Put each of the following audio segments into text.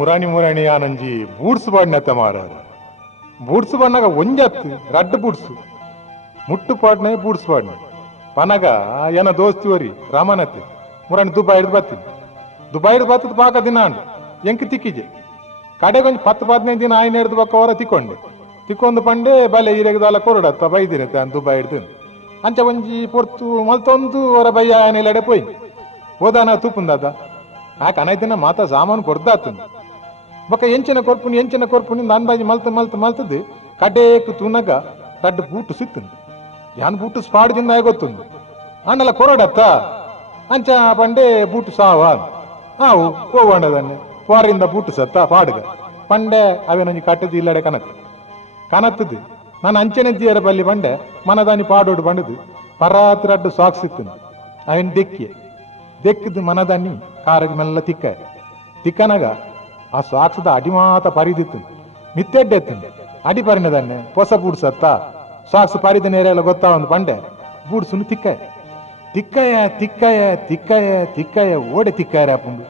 ಮುರಾಣಿ ಆನಂಜಿ ಬೂಡ್ಸ್ ಬಾಡ್ನತ್ತ ಮಾರ ಬೂಡ್ಸ್ ಬಣ್ಣಾಗ ಒಂಜತ್ತು ರಡ್ಡು ಬೂಡ್ಸು ಮುಟ್ಟು ಪಾಡ್ನ ಬೂಡ್ಸ್ ಪಾಡ್ನ ಪನಗ ಏನ ದೋಸ್ತಿವರಿ ರಾಮನತ್ತೆ ಮುರಾಣಿ ದುಬಾಯಿಡ್ ಬತ್ತೀನಿ ದುಬಾಯಿಡ್ ಬತ್ತದ ಪಾಕ ದಿನ ಅಂಡು ಎಂಕ್ ತಿಕ್ಕಿಜೆ ಕಡೆಗೊಂದು 10-15 ದಿನ ಆಯ್ನ ಹಿಡ್ದು ಬಕ್ಕ ಹೊರ ತಿಕ್ಕೊಂಡು ಪಂಡೆ ಬಲೆ ಈರೆಗದಾಲ ಕೊರಡತ್ತ ಬೈದಿರತ್ತೆ ದುಬಾಯಿಡ್ದು ಅಂಚ ಒಂಜಿ ಪೊರ್ತು ಮಲ್ತೊಂದು ಹೊರ ಬಯ್ಯ ಆನೆಲಡೆ ಪೋಯ್ ಹೋದಾನ ತೂಪುಂದಾದ ಆ ಕನೈತಿನ ಮಾತ ಸಾಮಾನು ಕೊಡ್ದಾತಂದು ಬೊಕ್ಕ ಎಂಚಿನ ಕೊರ್ಪುನಿ ನಾನು ಬಾಯಿ ಮಲ್ತದ್ದು ಕಡೇಕ್ ತೂನಗ ರಡ್ಡು ಬೂಟು ಸಿತ್ತಂದು ಯಾನ್ ಬೂಟು ಸ್ಪಾಡ್ದಿಂದ ಗೊತ್ತುಂದು ಅಂಡಲ ಕೊರಡತ್ತ ಅಂಚ ಪಂಡೆ ಬೂಟು ಸಾವ ಹಾವು ಹೋಗೊಂಡದನ್ನೆ ಫಾರಿಂದ ಬೂಟು ಸತ್ತ ಪಾಡ್ಗ ಪಂಡೆ ಅವೇನೊಂಜಿ ಕಟ್ಟದು ಇಲ್ಲಡೆ ಕನತ್ತದು ನಾನು ಅಂಚೆನೆದ್ದಿಯರ ಬಲ್ಲಿ ಬಂಡೆ ಮನದಾನಿ ಪಾಡೋಡು ಬಂಡದು ಪರಾತ್ ರಡ್ಡು ಸಾಕ್ಸ್ ಇತ್ತನು ಅವನ್ ದೆಕ್ಕದು ಮನದಾನಿ ಕಾರಗೆ ಮೆಲ್ಲ ತಿಕ್ಕನಾಗ ಆ ಸಾಕ್ಸದ ಅಡಿ ಮಾತ ಪರಿದಿತ್ತು ಮಿತ್ತೆಡ್ಡೆತ್ತು ಅಡಿ ಪರಿನದನ್ನೆ ಹೊಸ ಬೂಡ್ಸತ್ತ ಸಾಕ್ಸ್ ಪರಿದ ನೇರೆಲ್ಲ ಗೊತ್ತಾ ಒಂದು ಬಂಡೆ ಬೂಡ್ಸುನು ತಿಕ್ಕಯ್ಯ ಓಡೆ ತಿಕ್ಕಾಯ ಪುಂಡು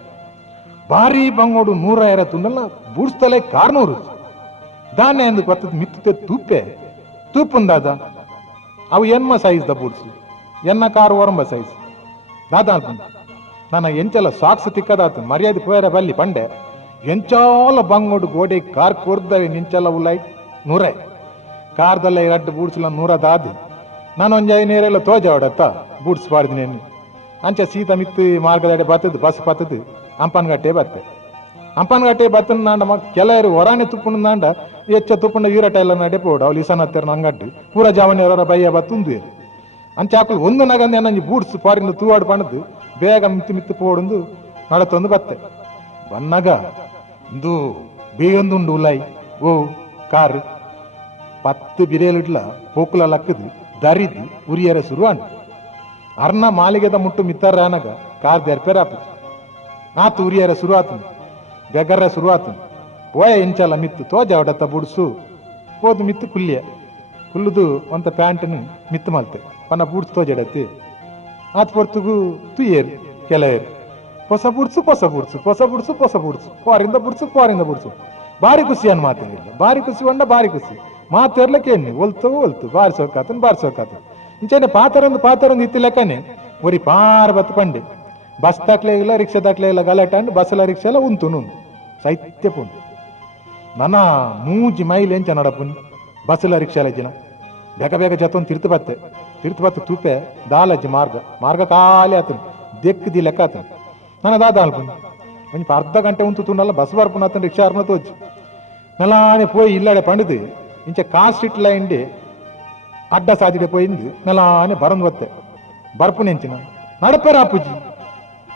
ಭಾರಿ ಬಂಗೋಡು 100 ತುಂಡಲ್ಲ ಬೂಡ್ಸ್ತಲೇ 400 ದಾನೆ ಎಂದು ಗೊತ್ತದ ಮಿತ್ತೆ ತೂಪುಂದಾದ ಅವು ಎನ್ಮ ಸೈಜ್ ದ ಬೂಡ್ಸು ಎನ್ನ ಕಾರು ಒರಂಬ ಸೈಜ್ ದಾದ ನನ್ನ ಎಂಚಲ ಸಾಕ್ಸ್ ತಿಕ್ಕದಾತು ಮರ್ಯಾದೆ ಪೋಯರ ಬಲ್ಲಿ ಪಂಡೆ ಎಂಚಾಲ ಬಂಗೋಡು ಗೋಡೆ ಕಾರ್ ಕೊರ್ದವೆ ನಿಂಚಲ ಉಳ್ಳಾಯ್ 100 ಕಾರ್ದಲ್ಲ 2 ಬೂಡ್ಸ್ಲ 100 ದಾದು ನಾನು ಒಂಜಿ 5 ತೋಜ ಹೊಡತ್ತ ಬೂಡ್ಸ್ ಪಾಡ್ದಿನೇನು ಅಂಚ ಸೀತ ಮಿತ್ತು ಮಾರ್ಗದಡೆ ಬತ್ತದು ಬಸ್ ಪತ್ತದು ಅಂಪನ್ಗಟ್ಟೆ ಬತ್ತನ ನಾಂಡ ಕೆಲವರು ಹೊರಾಣೆ ತುಪ್ಪುನ ನಾಂಡ ಹೆಚ್ಚ ತುಪ್ಪುಂಡ ವೀರಟ ಎಲ್ಲ ನಡೆಪೋಡು ಅವ್ರು ಇಸನ ಹತ್ತಿರ ನಂಗಡ್ಡು ಪೂರ ಜಾವನೆಯವರ ಬಯ್ಯ ಬತ್ತುಂದು ಅಂಚೆ ಹಾಕಲು ಒಂದು ನಗಂದ ಏನಂಜಿ ಬೂಡ್ಸ್ ಪಾರಿಂದ ತೂವಾಡು ಪಣದು ಬೇಗ ಮಿತ್ತು ಪೋಡೊಂದು ನಡತೊಂದು ಬತ್ತೆ ಬನ್ನಗ ಇಂದು ಬೇಯೊಂದುಂಡು ಉಲಾಯಿ ಓ ಕಾರ್ 10 ಬಿರೇಲಿಡ್ಲ ಪೋಕುಲ ಲಕ್ಕದು ದರಿದು ಉರಿಯರ ಶುರು ಅಂಡು ಅರ್ನ ಮಾಲಿಗೆದ ಮುಟ್ಟು ಮಿತ್ತಾರ ಅನಗ ಕಾರ್ ದೆರ್ಪೆರಾಪು ಆತು ಉರಿಯರ ಶುರು ಆತನು ಬೆಗರ್ರ ಶುರು ಆತನು ಪೋಯ ಎಂಚಲ ಮಿತ್ತು ತೋಜ ಹೊಡತ್ತ ಬುಡ್ಸು ಹೋದು ಮಿತ್ತು ಕುಲ್ಲುದು ಒಂತ ಪ್ಯಾಂಟನು ಮಿತ್ತು ಮಲ್ತೆ ಪನ್ನ ಬೂಡ್ಸ್ ತೋಜಡತ್ತೆ ಆತ್ ಪೊರ್ತುಗು ತುಯೇರು ಕೆಲಯರು ಹೊಸ ಬುಡ್ಸು ಪಾರಿಂದ ಬುಡ್ಸು ಬಾರಿ ಖುಷಿ ಅನ್ ಮಾತೇನಿಲ್ಲ ಬಾರಿ ಖುಷಿ ಹೊಂಡ ಬಾರಿ ಖುಷಿ ಮಾತೇರ್ಲಕ್ಕೆ ಎಣ್ಣೆ ಒಲ್ತು ಬಾರಿಸೋಕಾತನ್ ಇಂಚೆನೆ ಪಾತರೊಂದು ಇತ್ತು ಲೆಕ್ಕನೆ ಒರಿ ಪಾರ್ ಬತ್ತು ಪಂಡೆ ಬಸ್ ದಾಟ್ಲೆ ಇಲ್ಲ ರಿಕ್ಷಾ ದಾಟ್ಲೆ ಇಲ್ಲ ಗಲಾಟೆ ಅಂಡು ಬಸ್ಸೆಲ್ಲ ರಿಕ್ಷಾ ಎಲ್ಲ ಉಂತು ಸೈತ್ಯ ಪುಂಡು ನನ್ನ 3 ಮೈಲ್ ಎಂಚ ನಡಪುನಿ ಬಸ್ಸೆಲ್ಲ ರಿಕ್ಷಾ ಎಲ್ಲ ಜನ ಬೇಗ ಜತೊಂದು ತಿರ್ತು ಬತ್ತೆ ತೂಪೆ ದಾಲಜ್ಜಿ ಮಾರ್ಗ ಖಾಲಿ ಆತನು ದೆಕ್ಕದಿ ಲೆಕ್ಕ ಆತನು ನನ್ನ ದಾದ ಅಲ್ಪುನಿ ಒಂಜಿ ಅರ್ಧ ಗಂಟೆ ಉಂತು ತುಂಡಲ್ಲ ಬಸ್ ಬರ್ಪುನ ಆತನ ರಿಕ್ಷಾ ಅರ್ನ ತೋಜು ಮೆಲಾನೆ ಪೋಯಿ ಇಲ್ಲಡೆ ಪಂಡದು ಇಂಚೆ ಕಾಸ್ಟ್ ಇಟ್ಲ ಇಂಡಿ ಅಡ್ಡ ಸಾದಿಡೆ ಪೋಯಿಂದು ಮೆಲಾನೆ ಬರಂದು ಬತ್ತೆ ಬರ್ಪುನ ಎಂಚಿನ ನಡಪೇರ ಅಪ್ಪುಜಿ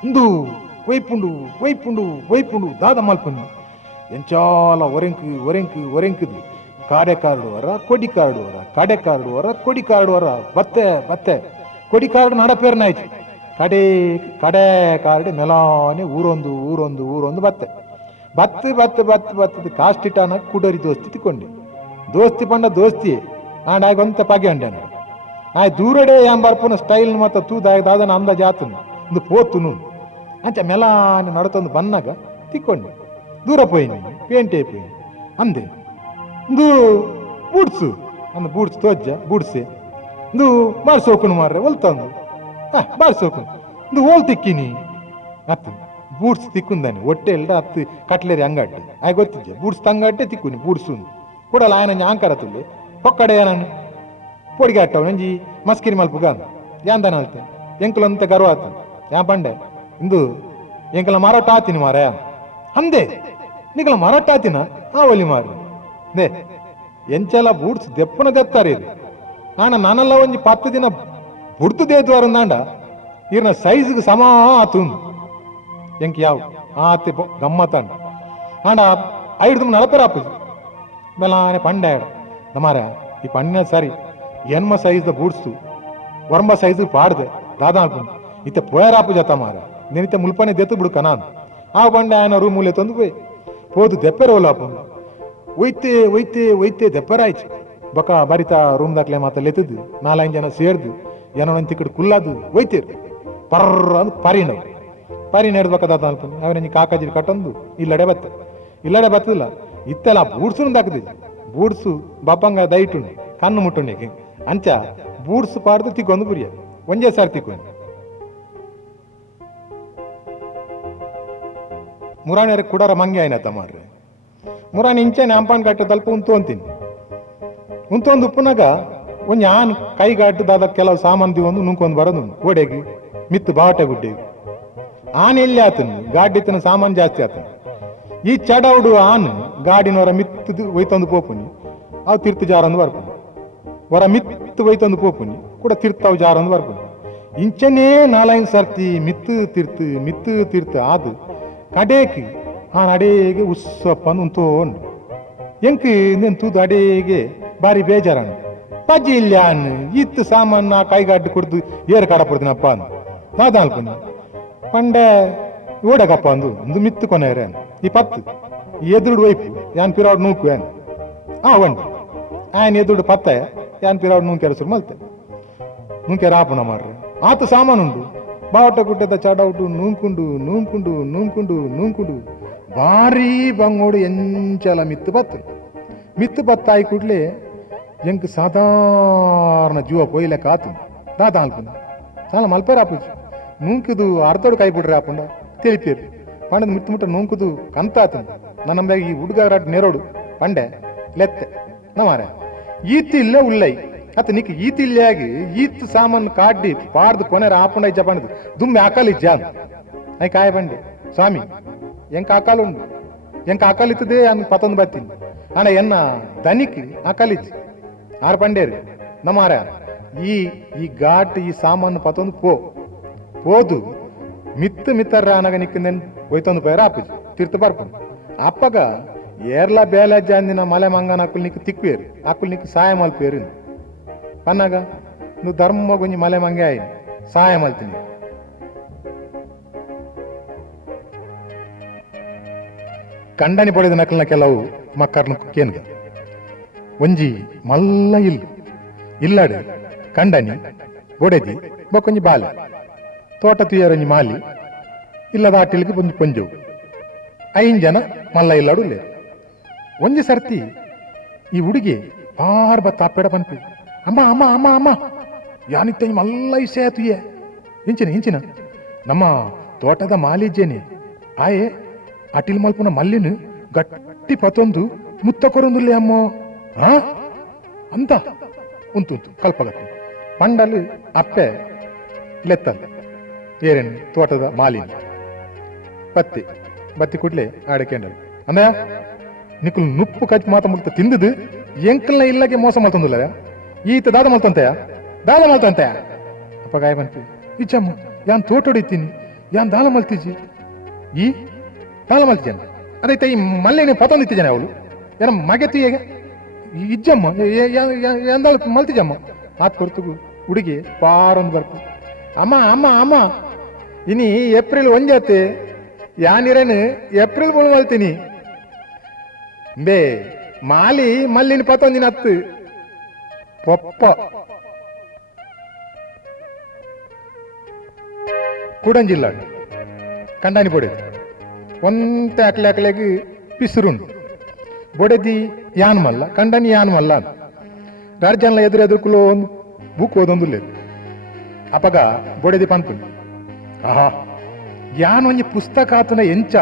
ಇಂದು ವೈಪುಂಡು ದಾದ ಮಲ್ಪುನಿ ಎಂಚಾಲ ಒರೆಂಕು ಕಾಡೆ ಕಾರ್ಡುವರ ಕೊಡಿ ಕಾರ್ಡುವರ ಕೊಡಿ ಕಾರ್ಡುವರ ಬತ್ತೆ ಕೊಡಿ ಕಾರ್ಡು ನಡಪೇರ್ನಾಯ್ತು ಕಡೆ ಕಾರ್ಡ್ ಮೆಲಾನೆ ಊರೊಂದು ಬತ್ತೆ ಕಾಸ್ಟಿಟಾನ ಕುಡರಿ ದೋಸ್ತಿ ತಿಕ್ಕೊಂಡೆ ದೋಸ್ತಿ ಪಂಡ ದೋಸ್ತಿ ಆಗೊಂತ ಪಗೆ ಅಂಡೇನ ಆಯ್ ದೂರಡೆ ಬರ್ಪುನ ಸ್ಟೈಲ್ ಮತ್ತ ದಾದನ ಅಂದಾಜ ಆತನು ಒಂದು ಪೋತುನು ಅಂಚ ಮೆಲಾನೆ ನಡತೊಂದು ಬನ್ನಾಗ ತಿಕ್ಕೊಂಡೆ ದೂರ ಪೋಯಿನಿ ಪೇಂಟೆ ಪೋಯಿನಿ ಅಂದೆ ಇಂದು ಬೂಡ್ಸು ಬೂಡ್ಸ್ ತೋಜ್ಜ ಬೂಡ್ಸೆ ಇಂದು ಬಾರ್ಸೋಕುನು ಮಾರ್ರೆ ಒಲ್ತಂದು ಬಾರ್ಸೋಕುನು ಇಂದು ಹೋಲ್ ತಿಕ್ಕಿನಿ ಅತ್ತು ಬೂಡ್ಸ್ ತಿಕ್ಕುಂದಾನೆ ಹೊಟ್ಟೆ ಎಲ್ಲ ಹತ್ತು ಕಟ್ಲೇರಿ ಅಂಗಡ್ಡೆ ಆಯ್ ಗೊತ್ತಿದ್ದೆ ಬೂಡ್ಸ್ ತಂಗಡ್ಡೆ ತಿಕ್ಕುನಿ ಬೂಡ್ಸು ಕೂಡಲ್ಲ ಆಯನ ಆಂಕಾರ ತುಳ್ಳಿ ಪೊಕ್ಕಡೆ ನಾನು ಪೊಡಿಗೆ ಅಟ್ಟವ್ ನಂಜಿ ಮಸ್ಕಿರಿ ಮಲ್ಪುಗ ಯಾಂದನ ಅಲ್ತೆ ಎಂಕುಲಂತ ಗರ್ವ ಆತ ಯಾ ಪಂಡೆ ಇಂದು ಎಂಕಲ ಮಾರಾಟ ಆತೀನಿ ಮಾರ ಅಂದೆ ನಿಕಲ ಮಾರಾಟ ಆತಿನ ಒಲಿ ಮಾರ ದೇ ಎಂಚಲ ಬೂಡ್ಸ್ ದೆಪ್ಪನ ದೆತ್ತಾರೆ ಇದು ನಾನೆಲ್ಲ ಒಂಜಿ 10 ದಿನ ಬುಡ್ತು ದೇದ್ವಾರ ನಾಂಡ ಇರ್ನ ಸೈಜ್ಗೆ ಸಮ ಆತು ಎಂಕ್ ಯಾವ ಆತೆ ಗಮ್ಮತ್ತಂಡ ಆಂಡ 5 ನಲಪೇರ ಆಪುಜಿ ಬೆಲಾನೆ ಪಂಡೆ ನಮಾರ ಈ ಪಣ್ಣ ಸರಿ ಎನ್ಮ ಸೈಜ್ ಬೂಡ್ಸು ವರ್ಮ ಸೈಜ್ ಪಾಡ್ದೆ ದಾದಾ ಅನ್ಕೊಂಡು ಇತ್ತೆ ಪೋಯರಾಪು ಜತ ಮಾರ ನೆನಿತೆ ಮುಲ್ಪನೆ ದೆತ್ತು ಬಿಡು ಕನಾನ್ ಆ ಬಂಡೆ ಆಯನ ರೂಮ್ ಮೂಲೆ ತಂದು ಹೋದು ದೆಪ್ಪೆರ ಓಲಾಪು ಒಯ್ತೆ ದೆಪ್ಪರ ಆಯ್ತು ಬಕ ಬರಿತಾ ರೂಮ್ ದಾಕ್ಲೆ ಮಾತ ಲೆತ್ತದು 4-5 ಜನ ಸೇರ್ದು ಏನೋ ಒಂದು ತಿಕ್ಕಡು ಕುಲ್ಲಾದು ಒಯ್ತೀರಿ ಪರ್ರ ಅಂದ್ ಪರಿ ನೆಡ್ಬೇಕದ ಅನ್ಕೊಂಡು ಅವನ ಕಾಕಾಜಿ ಕಟ್ಟೊಂದು ಇಲ್ಲಡೆ ಬತ್ತೆ ಇಲ್ಲಡೆ ಬರ್ತದಿಲ್ಲ ಇತ್ತೆಲ್ಲ ಬೂಡ್ಸು ದಾಕದಿಲ್ಲ ಬೂಡ್ಸು ಬಪ್ಪಂಗ ದೈಟು ಕಣ್ಣು ಮುಟ್ಟುಂಡಿಗೆ ಅಂಚ ಬೂಡ್ಸು ಪಾಡ್ದು ತಿಕ್ಕೊಂದು ಬುರಿಯ ಒಂಜೇ ಸಾರಿ ತಿಕ್ಕೊಂಡು ಮುರಾಣಿಯರ ಕುಡರ ಮಂಗೆ ಆಯ್ನತ್ತ ಮಾಡ್ರೆ ಮುರಾಣಿ ಇಂಚೆನೆ ಅಂಪಾನ್ ಗಟ್ಟು ತಲ್ಪ ಉಂತು ಅಂತೀನಿ ಉಂತೊಂದು ಉಪ್ಪುನಾಗ ಒಂಜಿ ಆನ್ ಕೈಗಾಟ್ಟು ದಾದ ಕೆಲವು ಸಾಮಾನು ದಿವೊಂದು ನುಂಕೊಂಡು ಬರೋದು ಓಡೆಗಿ ಮಿತ್ತು ಬಾವಟೆ ಗುಡ್ಡೆಗಿ ಆನ್ ಎಲ್ಲಿ ಆತನು ಗಾಡಿತನ ಸಾಮಾನು ಜಾಸ್ತಿ ಆತನು ಈ ಚಡೌಡು ಆನ್ ಗಾಡಿನವರ ಮಿತ್ತು ಒಯ್ತೊಂದು ಪೋಪುನಿ ಅವು ತಿರ್ತು ಜಾರಂದು ಬರ್ಪುನಿ ಹೊರ ಮಿತ್ತು ಒಯ್ತೊಂದು ಪೋಪುನಿ ಕೂಡ ತಿರ್ತಾವು ಜಾರಂದು ಬರ್ಪುನಿ ಇಂಚನೇ 4-5 ಸರ್ತಿ ಮಿತ್ತು ತಿರ್ತು ಆದು ಕಡೇಕಿ ಆನ್ ಅಡೇಗೆ ಉಸ್ಸಪ್ಪಂದು ಉಂತೋಂಡು ಎಂಕ್ ನೆನ್ ತೂದು ಅಡೇಗೆ ಬಾರಿ ಬೇಜಾರಣ್ಣ ಪಜ್ಜಿ ಇಲ್ಲ ಅನ್ನ ಇತ್ತು ಸಾಮಾನು ಕೈಗಾಡ್ಡು ಕುಡ್ದು ಏರು ಕಡಪಡ್ತೀನಪ್ಪ ಅಂದು ನಾದ ಅನ್ಕೊಂಡು ಪಂಡೆ ಓಡಗಪ್ಪ ಅಂದು ಒಂದು ಮಿತ್ತು ಕೊನೆಯರೆ ಈ ಪತ್ತು ಎದುರು ವೈಪು ಯಾನ್ ಪಿರಾಡ್ ನೂಕು ಏನ್ ಒಂಡಿ ಆಯನ್ ಎದುರು ಪತ್ತೆ ಯಾನ್ ಪಿರಾಡ್ ನೂಕೆರ ಸುರು ಮಲ್ತೆ ನೂಕೆರ ಆಪಣ ಮಾಡ್ರೆ ಆತ ಸಾಮಾನುಂಡು ಬಾವಟ ಗುಡ್ಡದ ಚಡೌಟು ನೂಂಕುಂಡು ಭಾರಿ ಬಂಗೋಡು ಎಂಚಲ ಮಿತ್ತು ಬತ್ತಾಯಿ ಕೂಡ್ಲೆ ಎಂಕ್ ಸಾಧಾರಣ ಜೀವ ಪೊಯ್ಲೆ ಕಾತು ದಾದ ಅಲ್ಪುಂಡು ಸಾಲ ಮಲ್ಪೇರ ಆಪುಜು ನೂಂಕಿದು ಅರ್ಧೋಡು ಕೈ ಬಿಡ್ರಿ ಆಪುಂಡ ತಿಳಿಪೇರು ಪಂಡದ ಮುಟ್ಟ ನೂಂಕುದು ಕಂತಾತನು ನನ್ನ ಈ ಹುಡುಗಾರಾಟ ನೆರೋಡು ಪಂಡೆ ಲೆತ್ತೆ ನಮಾರೆ ಈತಿಲ್ಲ ಉಳ್ಳೈ ಅತ್ತ ನಿಕ್ ಈತಿಲ್ಲಾಗಿ ಈತ್ ಸಾಮಾನು ಕಾಡ್ಡಿ ಪಾಡ್ದು ಕೊನೆರ ಆಪುಂಡ ಇಜ್ಜ ಪಂಡದು ದುಮ್ಮೆ ಆಕಲಿಜ್ಜ ಐ ಕಾಯ ಬಂಡೆ ಸ್ವಾಮಿ ಎಂಕ ಆಕಾಲುಂಡು ಎಂಕ ಆಕಲಿತ್ತದೆ ಅನ್ ಪತ್ತೊಂದು ಬರ್ತೀನಿ ಅಣ್ಣ ಎನ್ನ ದನಿಕ್ ಆಕಲಿಜ್ ಆರು ಪಂಡೇರಿ ನಮಾರ ಈ ಘಾಟ್ ಈ ಸಾಮಾನು ಪತ್ತೊಂದು పోదు మిత్తర్ర అనగా నిక్కిందని పోయితోంది పేరు ఆపుజు తిరుత పరపు అప్పగా ఏర్ల బేలజ్జ అందిన మలె మంగన అక్కులు నీకు తిక్కువేరు అక్కులు నీకు సాయం అల్ పేరు అన్నగా నువ్వు ధర్మ గుంజి మలె మంగే ఆయన సాయం అల్ತೀನಿ ಕಂಡನಿ ಪಡೆದ ನಕಲ್ನ ಕೆಲವು ಮಕ್ಕರ್ನ ಕೇನ್ಗ ಒಂಜಿ ಮಲ್ಲ ಇಲ್ಲಾಡು ಕಂಡನಿ ಬೊಡೆದಿ ಬೊಕೊಂಜಿ ಬಾಲೆ ತೋಟ ತುಯ್ಯರೊಂಜಿ ಮಾಲಿ ಇಲ್ಲದ ಆಟಿಲ್ಗೆ ಒಂಜಿ ಪೊಂಜವು 5 ಜನ ಮಲ್ಲ ಇಲ್ಲಾಡು ಇಲ್ಲ ಒಂಜಿ ಸರ್ತಿ ಈ ಹುಡುಗಿ ಬಾರ್ ಬತ್ತ ಅಪ್ಪೆಡ ಪನ್ಪಿ ಅಮ್ಮ ಅಮ್ಮ ಅಮ್ಮ ಅಮ್ಮ ಯಾನಿತ್ತ ಮಲ್ಲ ಇಸೆ ತುಯ್ಯ ಇಂಚಿನ ನಮ್ಮ ತೋಟದ ಮಾಲಿಜ್ಜೇನೆ ಆಯೆ ಅಟಿಲ್ ಮಲ್ಪನ ಮಲ್ಲಿನ ಗಟ್ಟಿ ಪತೊಂದು ಮುತ್ತ ಕೊರೊಂದುಲ್ಲೆ ಅಮ್ಮೋ ಅಂತ ಉಂಟು ಕಲ್ಪಗತ್ತಿ ಪಂಡಲ್ ಅಪ್ಪೆ ಲೆತ್ತಲ್ ಏರೇನು ತೋಟದ ಮಾಲಿನ ಬತ್ತಿ ಕುಡ್ಲೆ ಆಡಕೇಂಡಲ್ ಅಂದ ನಿಕ್ಕಲು ನುಪ್ಪು ಕಚ್ಚಿ ಮಾತ ಮುಕ್ತ ತಿಂದದು ಎಂಕಲ್ನ ಇಲ್ಲಗೆ ಮೋಸ ಮಲ್ತಂದುಲ್ಲ ಈತ ದಾದ ಮಲ್ತಂತೆಯ ಅಪ್ಪ ಗಾಯ ಬಂತು ಇಚ್ಚಮ್ಮ ಯಾನ್ ತೋಟ ಹೊಡಿತೀನಿ ಯಾನ್ ದಾಲ ಮಲ್ತಿಜಿ ಈ ದಾಲ ಮಲ್ತಿಜನ ಅದೈತೆ ಈ ಮಲ್ಲೇನೆ ಪತೊಂದಿತ್ತಿಜನೆ ಅವಳು ಏನ ಮಗೆತಿ ಹೇಗೆ ಇಜ್ಜಮ್ಮ ಎಂದಾಳ ಮಲ್ತಿಜಮ್ಮ ಆತ್ ಕೊಡ್ತುಗು ಹುಡುಗಿ ಪಾರೊಂದು ಬರ್ಕು ಅಮ್ಮ ಅಮ್ಮ ಅಮ್ಮ ಇನಿ ಏಪ್ರಿಲ್ 1 ಯಾನಿರೇನು ಏಪ್ರಿಲ್ 3 ಮಲ್ತೀನಿ ಬೇ ಮಾಲಿ ಮಲ್ಲಿನ ಪತೊಂದಿನ ಹತ್ತು ಪೊಪ್ಪ ಕೂಡಂಜಿಲ್ಲ ಕಂಡಾನಿ ಬೊಡೆದು ಒಂತೆ ಅಕ್ಲೆಗೆ ಪಿಸುರುಂಡು ಬೊಡೆದಿ ಯಾನ್ ಮಲ್ಲ ಕಂಡನಿ ಯಾನ್ ಮಲ್ಲ ರಾಜ್ಯನ್ಲ ಎದುರುಕುಲು ಒಂದು ಬುಕ್ ಓದೊಂದು లేదు ಅಪಗ ಬೊಡೆದಿ ಪಂಪುಂಡು ಆಹಾ ಯಾನ್ ಒಂಜಿ ಪುಸ್ತಕ ಆತನ ಎಂಚ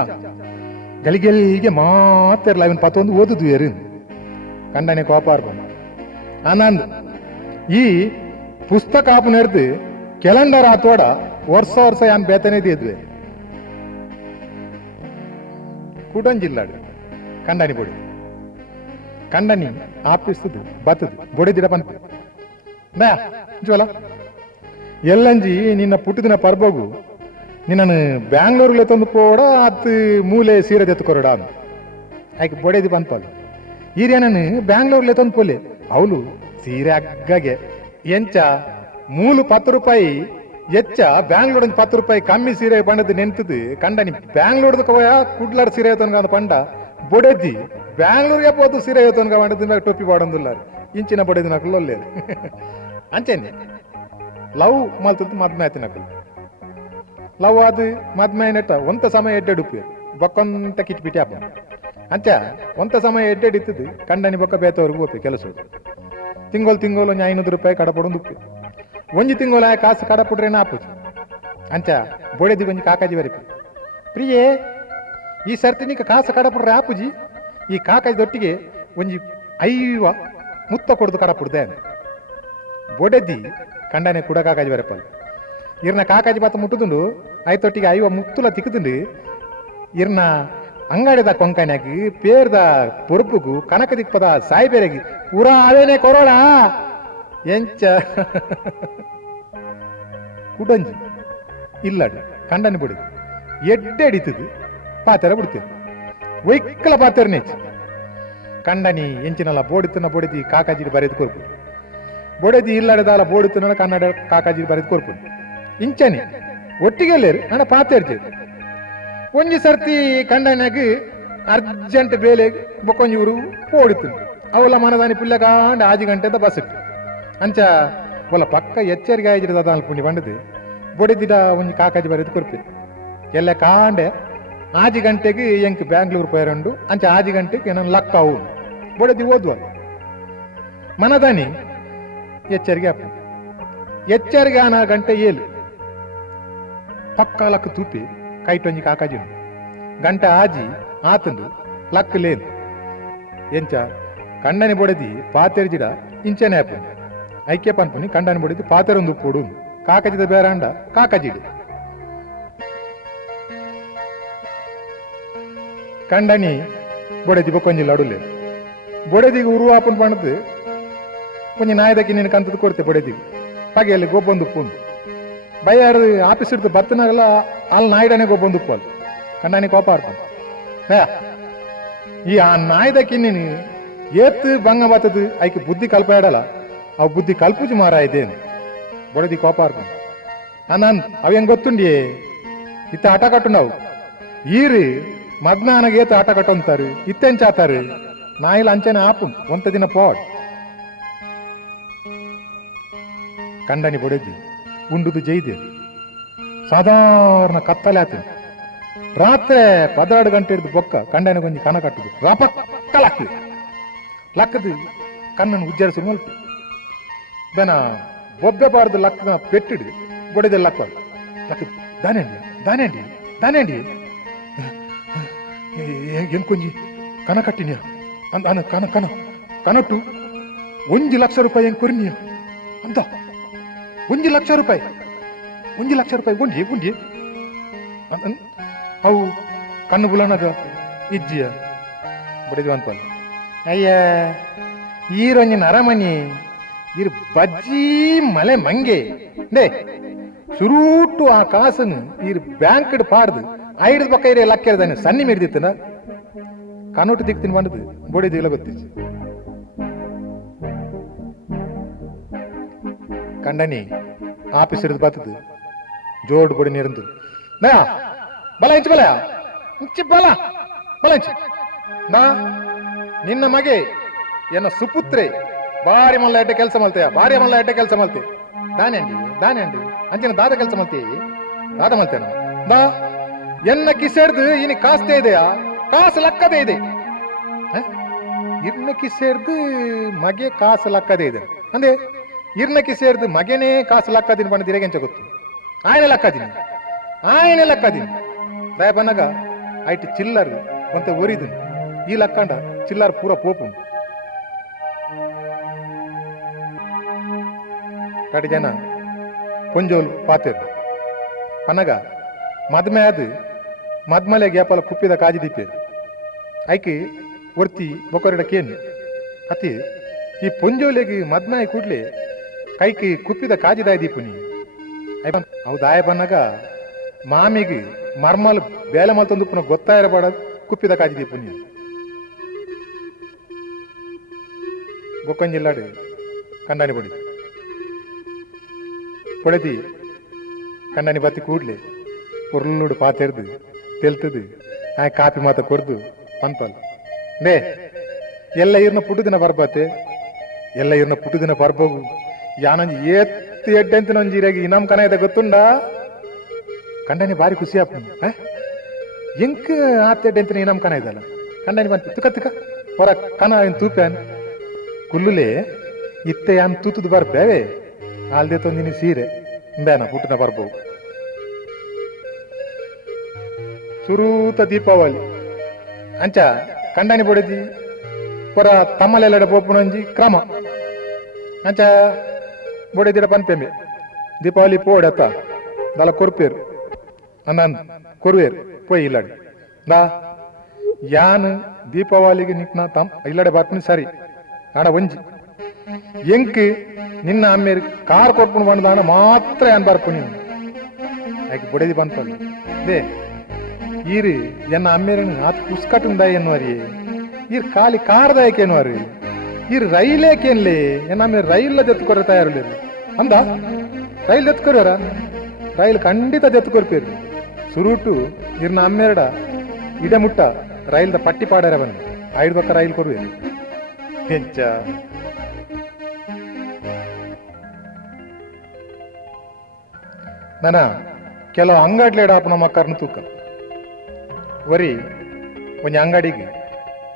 ಗಳಿಗೆಲ್ಲಿಗೆ ಮಾತೆರ್ಲ ಅವನ್ ಪತ್ತೊಂದು ಓದುದು ಏರು ಕಂಡನೆ ಕೋಪಾರ್ ಬಂದ ಆನಂದ್ ಈ ಪುಸ್ತಕ ಆಪನ ಹಿಡ್ದು ಕ್ಯಾಲೆಂಡರ್ ಆತೋಡ ವರ್ಷ ಯಾನ್ ಬೇತನೆ ಇದ್ವೆ ಕೂಡಂಜಿಲ್ಲಾಡು ಕಂಡನಿ ಬೊಡಿ ಕಂಡನಿ ಆಪಿಸ್ತದು ಬತ್ತದು ಬೊಡೆದಿರ ಪಂಪೆ ನಯ ಜ್ವಲ ಎಲ್ಲಂಜಿ ನಿನ್ನ ಪುಟ್ಟದಿನ ಪರ್ಬಗು ನಿನ್ನನ್ನು ಬ್ಯಾಂಗ್ಳೂರ್ಲೆ ತಂದು ಪೋಡ ಅತ್ತು ಮೂಲೆ ಸೀರೆ ತೆತ್ತುಕೊರಡ ಆಯ್ಕೆ ಬೊಡೆದಿ ಪಂಪಲ್ ಈರೇನನ್ನು ಬ್ಯಾಂಗ್ಳೂರ್ಲೆ ತಂದು ಪೋಲೆ ಅವಳು ಸೀರೆ ಅಗ್ಗಗೆ ಎಂಚ ಮೂಲು 10 ರೂಪಾಯಿ ಎಚ್ಚ ಬ್ಯಾಂಗ್ಳೂರ್ 10 ರೂಪಾಯಿ ಕಮ್ಮಿ ಸೀರೆ ಪಂಡದು ನೆಂತದು ಕಂಡನಿ ಬ್ಯಾಂಗ್ಳೂರ್ದ ಕವಯ ಕುಡ್ಲಾರ ಸೀರೆ ತನಕ ಪಂಡ ಬೊಡೆದಿ ಬ್ಯಾಂಗ್ಳೂರ್ಗೆ పోదు ಸೀರೆ ತನಕ ಪಂಡದ ಟೋಪಿ ಪಾಡೊಂದುಲ್ಲ ಇಂಚಿನ ಬೊಡೆದಿ ನಕಲು ಒಳ್ಳೆದು ಅಂಚೆನೆ ಲವ್ ಮಲ್ತದ್ದು ಮದ್ಮೆ ಆಯ್ತು ನಕಲು ಲವ್ ಅದು ಮದ್ಮೆ ನೆಟ್ಟ ಒಂತ ಸಮಯ ಎಡ್ಡೆಡುಪ್ಪು ಬಕ್ಕೊಂತ ಕಿಟ್ಪಿಟಿ ಹಬ್ಬ ಅಂಚ ಒಂತ ಸಮಯ ಎಡ್ಡೆಡಿತ್ತದು ಕಂಡನಿ ಬೊಕ್ಕ ಬೇತವ್ರಿಗೆ ಹೋಪೆ ಕೆಲಸ ತಿಂಗಳು ಒಂಜಿ 500 ರೂಪಾಯಿ ಕಡಪಡು ಉಪ್ಪು ಒಂಜಿ ತಿಂಗಳು ಕಾಸು ಕಡಪುಡ್ರೇನ ಆಪುಜಿ ಅಂಚ ಬೋಡೆದಿ ಒಂಜಿ ಕಾಕಾಜಿ ಬರಪಿ ಪ್ರಿಯೇ ಈ ಸರ್ತಿ ನೀಕ ಕಾಸು ಕಡಪುಡ್ರೆ ಆಪುಜಿ ಈ ಕಾಕಾಜಿದೊಟ್ಟಿಗೆ ಒಂಜಿ 5 ಮುತ್ತ ಕೊಡ್ದು ಕಡಪುಡ್ದೆ ಬೋಡೆದ್ದಿ ಕಂಡನೆ ಕೂಡ ಕಾಕಾಜಿ ಬರಪಲ್ಲ ಇರ್ನ ಕಾಕಾಜಿ ಬಾತ ಮುಟ್ಟುದುಂಡು ಐತೊಟ್ಟಿಗೆ 5 ಮುತ್ತುಲ ತಿಕ್ಕುದುಂಡು ಇರ್ನ ಅಂಗಡಿದ ಕೊಂಕನ್ಯಾಗಿ ಪೇರ್ದ ಪೊರುಪುಗು ಕನಕ ದಿಕ್ಪದ ಸಾಯ್ಬೇರೆಗಿ ಪೂರಾ ಅವೇನೆ ಕೊರೋಳ ಎಂಚ ಕುಡಂಜಿ ಇಲ್ಲಡು ಕಂಡನಿ ಬಿಡುದು ಎಡ್ಡೆ ಅಡಿತದು ಪಾತೆರ ಬಿಡ್ತೇವೆ ಒಯ್ಕಲ ಪಾತೆರ ನೆಚ್ಚಿ ಕಂಡನಿ ಎಂಚಿನಲ್ಲ ಬೋಡಿತಿ ಕಾಕಾಜಿ ಬರೆದು ಕೊರ್ಪು ಬೋಡೆದಿ ಇಲ್ಲಡದಾಲ ಬೋಡಿತನ ಕನ್ನಡ ಕಾಕಾಜಿ ಬರೆದು ಕೊರ್ಪು ಇಂಚನಿ ಒಟ್ಟಿಗೆ ಲೇರು ನನ್ನ ಪಾತೆರ್ಜೇದು ಒಂಜಿ ಸರ್ತಿ ಕಂಡನ್ಯಾಗ ಅರ್ಜೆಂಟ್ ಬೇಲೆ ಬೊಕ್ಕೊಂಜಿ ಊರು ಓಡಿತು ಅವಳ ಮನದಾನಿ ಪಿಲ್ಲ ಕಾಂಡ 6 ಗಂಟೆದ ಬಸ್ ಇಟ್ಟು ಅಂಚ ಒಲ್ಲ ಪಕ್ಕ ಎಚ್ಚರಿಕೆ ಆಯ್ತು ಅದ ಪುಂಡಿ ಬಂಡದು ಬೊಡಿದಿಡ ಒಂಜಿ ಕಾಕಾಜಿ ಬರೆದು ಕೊರ್ಪೆ ಎಲ್ಲ ಕಾಂಡೆ 6 ಗಂಟೆಗೆ ಎಂಕ್ ಬ್ಯಾಂಗ್ಳೂರ್ ಪೋಯರಂಡು ಅಂಚ 6 ಗಂಟೆಗೆ ನಾನು ಲಕ್ಕ ಅವು ಬೊಡೆದಿ ಓದ್ವ ಮನದಾನಿ ಎಚ್ಚರಿಕೆ ಅಪ್ಪ ಎಚ್ಚರಿಕೆ 4 ಗಂಟೆ ಏಳು ಪಕ್ಕ ಲಕ್ಕ ತೂಪಿ ಕೈಟೊಂಜಿ ಕಾಕಾಜಿ ಉಂಡು ಗಂಟೆ ಆಜಿ ಆತಂದು ಲಕ್ ಲೇನು ಎಂಚ ಕಂಡನಿ ಬೊಡೆದಿ ಪಾತೆರ್ಜಿಡ ಇಂಚನೆ ಆಪು ಐಕ್ಯ ಪನ್ಪುನಿ ಕಂಡನಿ ಬೊಡೆದಿ ಪಾತೆರೊಂದು ಪೋಡು ಕಾಕಾಜಿದ ಬೇರಾಂಡ ಕಾಕಾಜಿಡು ಕಂಡನಿ ಬೊಡೆದಿ ಬೊಕ್ಕೊಂಜಿ ಲಡುಲೆ ಬೊಡೆದಿಗೆ ಉರುವಾಪನ್ ಪಣದು ಕೊಂಚ ನಾಯದಕ್ಕೆ ನೀನು ಕಂತದ್ದು ಕೊಡ್ತೆ ಬೊಡೆದಿಗೆ ಪಗೆಯಲ್ಲಿ ಗೊಬ್ಬೊಂದು ಪೂನು ಬಯ್ಯಾರು ಆಫೀಸ್ ಇಡ್ತು ಬತ್ತನಾಗೆಲ್ಲ ಅಲ್ಲಿ ನಾಯ್ಡನೆ ಗೊಬ್ಬೊಂದು ಉಪ್ಪಲ್ಲಿ ಕಂಡನಿ ಕೋಪ ಆಡ್ತಾನೆ ಈ ಆ ನಾಯ್ದಕ್ಕೆ ನೀನು ಏತ್ ಬಂಗ ಬತ್ತದು ಐಕೆ ಬುದ್ಧಿ ಕಲ್ಪ ಇಡಲ್ಲ ಅವು ಬುದ್ಧಿ ಕಲ್ಪುಜಿ ಮಾರ ಇದೇನು ಬೊಡೆದಿ ಕೋಪ ಆಡ್ತಾನೆ ನಾನು ಅವು ಹೆಂಗ್ ಗೊತ್ತುಂಡಿ ಇತ್ತ ಆಟ ಕಟ್ಟುಂಡವು ಈರು ಮದ್ನಾನಾಗ ಏತು ಆಟ ಕಟ್ಟೊಂತಾರು ಇತ್ತೆಂಚಾತಾರು ನಾಯಿಲ ಅಂಚನೆ ಆಪು ಒಂತ ದಿನ ಪೋಡ್ ಕಂಡನಿ ಬೊಡೆದಿ ಉಂಡುದು ಜೈದೆ ಸಾಧಾರಣ ಕತ್ತಲೆ ಆತ ರಾತ್ರಿ 12 ಗಂಟೆ ಹಿಡಿದು ಬೊಕ್ಕ ಕಂಡನ ಕೊಂಚ ಕನ ಕಟ್ಟುದು ರಪಕ್ಕ ಲಕ್ಕದು ಕಣ್ಣನ್ನು ಉಜ್ಜರಿಸಿ ಮಲ್ಪು ದನ ಬೊಬ್ಬೆ ಬಾರ್ದು ಲಕ್ಕ ಪೆಟ್ಟಿಡು ಬೊಡೆದ ಲಕ್ಕ ಲಕ್ಕ ದಾನೇಂಡಿ ಏನ್ ಕೊಂಜಿ ಕನ ಕಟ್ಟಿನಿಯ ಅಂದ ಕನ ಕನ ಕನಟ್ಟು 1 ಲಕ್ಷ ರೂಪಾಯಿ ಹೆಂಗ್ ಕೊರಿನಿಯ ಅಂತ 1 ಲಕ್ಷ ರೂಪಾಯಿ ಗುಂಡಿ ಅವು ಕಣ್ಣು ಬುಲನಗ ಇಜ್ಜಿಯ ಬಡಿದ್ವ ಅಂತ ಅಯ್ಯ ಈರೊಂಜಿನ ಅರಮನಿ ಇರ್ ಬಜ್ಜಿ ಮಲೆ ಮಂಗೆ ನೇ ಸುರೂಟು ಆ ಕಾಸನ್ನು ಇರ್ ಬ್ಯಾಂಕ್ ಪಾಡ್ದು 5 ಪಕ್ಕ ಇರೇ ಲಕ್ಕಿರದಾನೆ ಸನ್ನಿ ಮಿಡ್ದಿತ್ತನ ಕನೋಟು ದಿಕ್ತಿನ ಬಂದದು ಬೊಡಿದು ಇಲ್ಲ ಗೊತ್ತಿತ್ತು ಕಂಡನಿ ಆಫೀಸ್ ಹಿಡಿದು ಬರ್ತದೆ ಜೋಡ್ ಬೊಡಿ ನೀರಂದು ನಾ ಬಲ ಇಂಚು ಬಲ ಇಂಚಿ ಬಲ ಇಂಚು ನಾ ನಿನ್ನ ಮಗೆ ಎನ್ನ ಸುಪುತ್ರೆ ಬಾರಿ ಮಲ್ಲ ಎಡ್ಡೆ ಕೆಲಸ ಮಲ್ತೆ ದಾನೇಂಡಿ ಅಂಚಿನ ದಾದ ಕೆಲಸ ಮಲ್ತೇನ ನಾ ಎನ್ನ ಕಿಸೆರ್ದು ಇನಿ ಕಾಸ್ತೆ ಇದೆಯಾ ಕಾಸು ಲಕ್ಕದೇ ಇದೆ ಇರ್ನ ಕಿಸೆರ್ದು ಮಗೆ ಕಾಸು ಲಕ್ಕದೇ ಇದೆ ಅಂದೆ ಇರ್ನಕ್ಕೆ ಸೇರಿದು ಮಗನೇ ಕಾಸು ಲಕ್ಕದಿನ ಬಣ್ಣ ತಿರಗೆಂಚ ಗೊತ್ತು ಆಯ್ನೆ ಲಕ್ಕದಿನಿ ದಯ ಬನ್ನಗ ಐಟ್ ಚಿಲ್ಲರ್ ಒಂತ ಒರಿದು ಈ ಲಕ್ಕಂಡ ಚಿಲ್ಲರ್ ಪೂರ ಪೋಪು ಕಡಿ ಜನ ಪೊಂಜೋಲು ಪಾತೆರು ಪನ್ನಗ ಮದ್ಮೆ ಅದು ಮದ್ಮಲೆ ಗ್ಯಾಪಲ ಕುಪ್ಪಿದ ಕಾಜಿ ದೀಪೇರು ಐಕೆ ಒರ್ತಿ ಬೊಕೊರಡ ಕೇನು ಅತಿ ಈ ಪೊಂಜೋಲೆಗೆ ಮದ್ನಾಯಿ ಕೂಡ್ಲೆ ಕೈಕಿ ಕುಪ್ಪಿದ ಕಾಜಿದಾಯ ದೀಪುನಿ ಅವು ದಾಯ ಬನ್ನಾಗ ಮಾಮಿಗೆ ಮರ್ಮಲ್ ಬೇಲೆ ಮಲ್ತೊಂದು ಪುನಃ ಗೊತ್ತಾಯಿರಬೇಡ ಕುಪ್ಪಿದ ಕಾಜಿ ದೀಪುನಿ ಬೊಕ್ಕಂಜಿಲ್ಲಾಡು ಕಂಡಾನಿ ಬೊಡೆದಿ ಕಂಡಾನಿ ಬತ್ತಿ ಕೂಡ್ಲೆ ಉರುಳುಡು ಪಾತೆರ್ದು ತೆಲ್ತದು ಆ ಕಾಪಿ ಮಾತ ಕೊರ್ದು ಪನ್ಪಲ್ ನೇ ಎಲ್ಲ ಇರ್ನ ಪುಟ್ಟುದಿನ ಬರ್ಬತ್ತೆ ಎಲ್ಲ ಇರ್ನ ಪುಟ್ಟುದಿನ ಬರ್ಬೋಗು ಯಾನೊಂಜಿ ಏತ್ತು ಎಡ್ಡೆಂತ ನೊಂಜಿರಾಗಿ ಇನಾಮ್ ಕನ ಇದೆ ಗೊತ್ತುಂಡ ಕಂಡನಿ ಬಾರಿ ಖುಷಿ ಆಪು ಎಂಕ್ ಆತ್ತೆಡ್ಡೆಂತ ಇನಾಮ್ ಕನ ಇದಲ್ಲ ಕಂಡನಿ ಬಂತು ತುಕ ತುಕ ಹೊರ ಕನ ತೂಪ್ಯಾನ್ ಕುಲ್ಲುಲೆ ಇತ್ತೆ ಯಾನ್ ತೂತುದು ಬರ್ಬೇವೆ ಆಲ್ದೆ ತಂದಿನಿ ಸೀರೆ ಬೇನ ಹುಟ್ಟಿನ ಬರ್ಬೋದು ಸುರೂತ ದೀಪಾವಳಿ ಅಂಚ ಕಂಡನಿ ಬೊಡದಿ ಹೊರ ತಮ್ಮಲೆಲ್ಲಡೆ ಪೋಪುನಂಜಿ ಕ್ರಮ ಅಂಚ ಬೊಡೆದಿಡ ಪನ್ಪೆಂಬೆ ದೀಪಾವಳಿ ಪೋಡತ್ತ ದಲ ಕೊರ್ಪೇರು ಅಂದಂದು ಕೊರುವೇರು ಪೋಯ್ ಇಲ್ಲಡೆ ದಾ ಯಾನ್ ದೀಪಾವಳಿಗೆ ನಿಕ್ನ ತಮ್ ಇಲ್ಲಡೆ ಬರ್ತೀನಿ ಸರಿ ಆಡ ಒಂಜಿ ಎಂಕ್ ನಿನ್ನ ಅಮ್ಮೇರಿ ಕಾರ್ ಕೊಟ್ಕೊಂಡು ಬಂದಾಣ ಮಾತ್ರ ಯಾನ್ ಬರ್ಪುನಿ ಆಯ್ಕೆ ಬೊಡೆದಿ ಬಂತಲ್ಲ ದೇ ಈರು ಎನ್ನ ಅಮ್ಮೇರನ್ನು ಆತ್ ಪುಸ್ಕಟ್ಟುಂದ ಎನ್ನುವರಿ ಈರ್ ಖಾಲಿ ಕಾರ್ದಾಯಕ ಎನ್ನುವರು ಈರ್ ರೈಲೇಕೇನ್ಲಿ ಎನ್ನ ಅಮ್ಮೇರು ರೈಲ್ ದೆತ್ತುಕೊರ ತಯಾರು ಅಂದ ರೈಲ್ ದೆತ್ತುಕೊರ ರೈಲ್ ಖಂಡಿತ ದೆತ್ತುಕೊರ್ಪೇರು ಸುರುಟು ಇರ್ನ ಅಮ್ಮೇರಡ ಇಡಮುಟ್ಟ ರೈಲ್ದ ಪಟ್ಟಿ ಪಾಡ್ಯಾರ ಬನ್ನಿ ಐದು ಪಕ್ಕ ರೈಲ್ ಕೊರುವೆ ಹೆಂಚ ನನ ಕೆಲವು ಅಂಗಡ್ಲೇಡ ಆಪನ ಮಕ್ಕರ್ನ ತೂಕ ವರಿ ಒಂಜಿ ಅಂಗಡಿಗೆ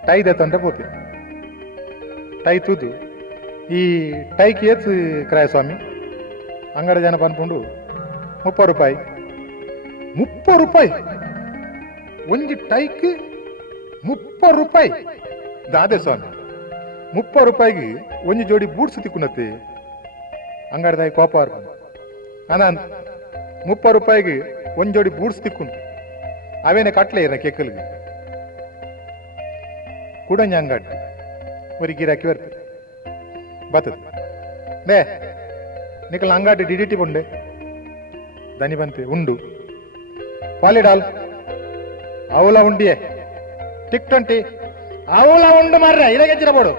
ಟೈ ದೆತ್ತಂದ್ರೆ ಪೋಪೆ ಟೈ ತೂದು ಈ ಟೈಕ್ ಏತ್ ಕ್ರಾಯ ಸ್ವಾಮಿ ಅಂಗಡಿ ಜನ ಪನ್ಪುಂಡು 30 ರೂಪಾಯಿ 30 ರೂಪಾಯಿ ಒಂಜಿ ಟೈಕ್ 30 ರೂಪಾಯಿ ದಾದೆ ಸ್ವಾಮಿ 30 ರೂಪಾಯಿಗೆ ಒಂಜಿ ಜೋಡಿ ಬೂಟ್ಸ್ ತಿಕ್ಕುನತ್ತೆ ಅಂಗಡಿದಾಗಿ ಕೋಪ ಅರ್ಪಣೆ ಅನಂತ 30 ರೂಪಾಯಿಗೆ ಒಂದ್ ಜೋಡಿ ಬೂಟ್ಸ್ ತಿಕ್ಕುನು ಅವೇನೆ ಕಟ್ಲೆ ಇರ ಕೆಕ್ಕಲ್ಗೆ ಕುಡಂಜ ಅಂಗಡಿ ಒರಿ ಗಿರಾಕಿ ಬರ್ತೆ ಬತ್ತದ ಬೇ ನಿಕಲ್ ಅಂಗಡಿ ಡಿಡಿಟಿ ಬಂಡೆ ದನಿ ಬಂತೆ ಉಂಡು ಪಾಲಿಡಾಲ್ ಅವಲ ಉಂಡಿಯೇ ಟಿಕ್ 20 ಅವಲ ಉಂಡು ಮಾರ್ರೆ ಇರಗೆಜ್ಜಿರಬೋಡು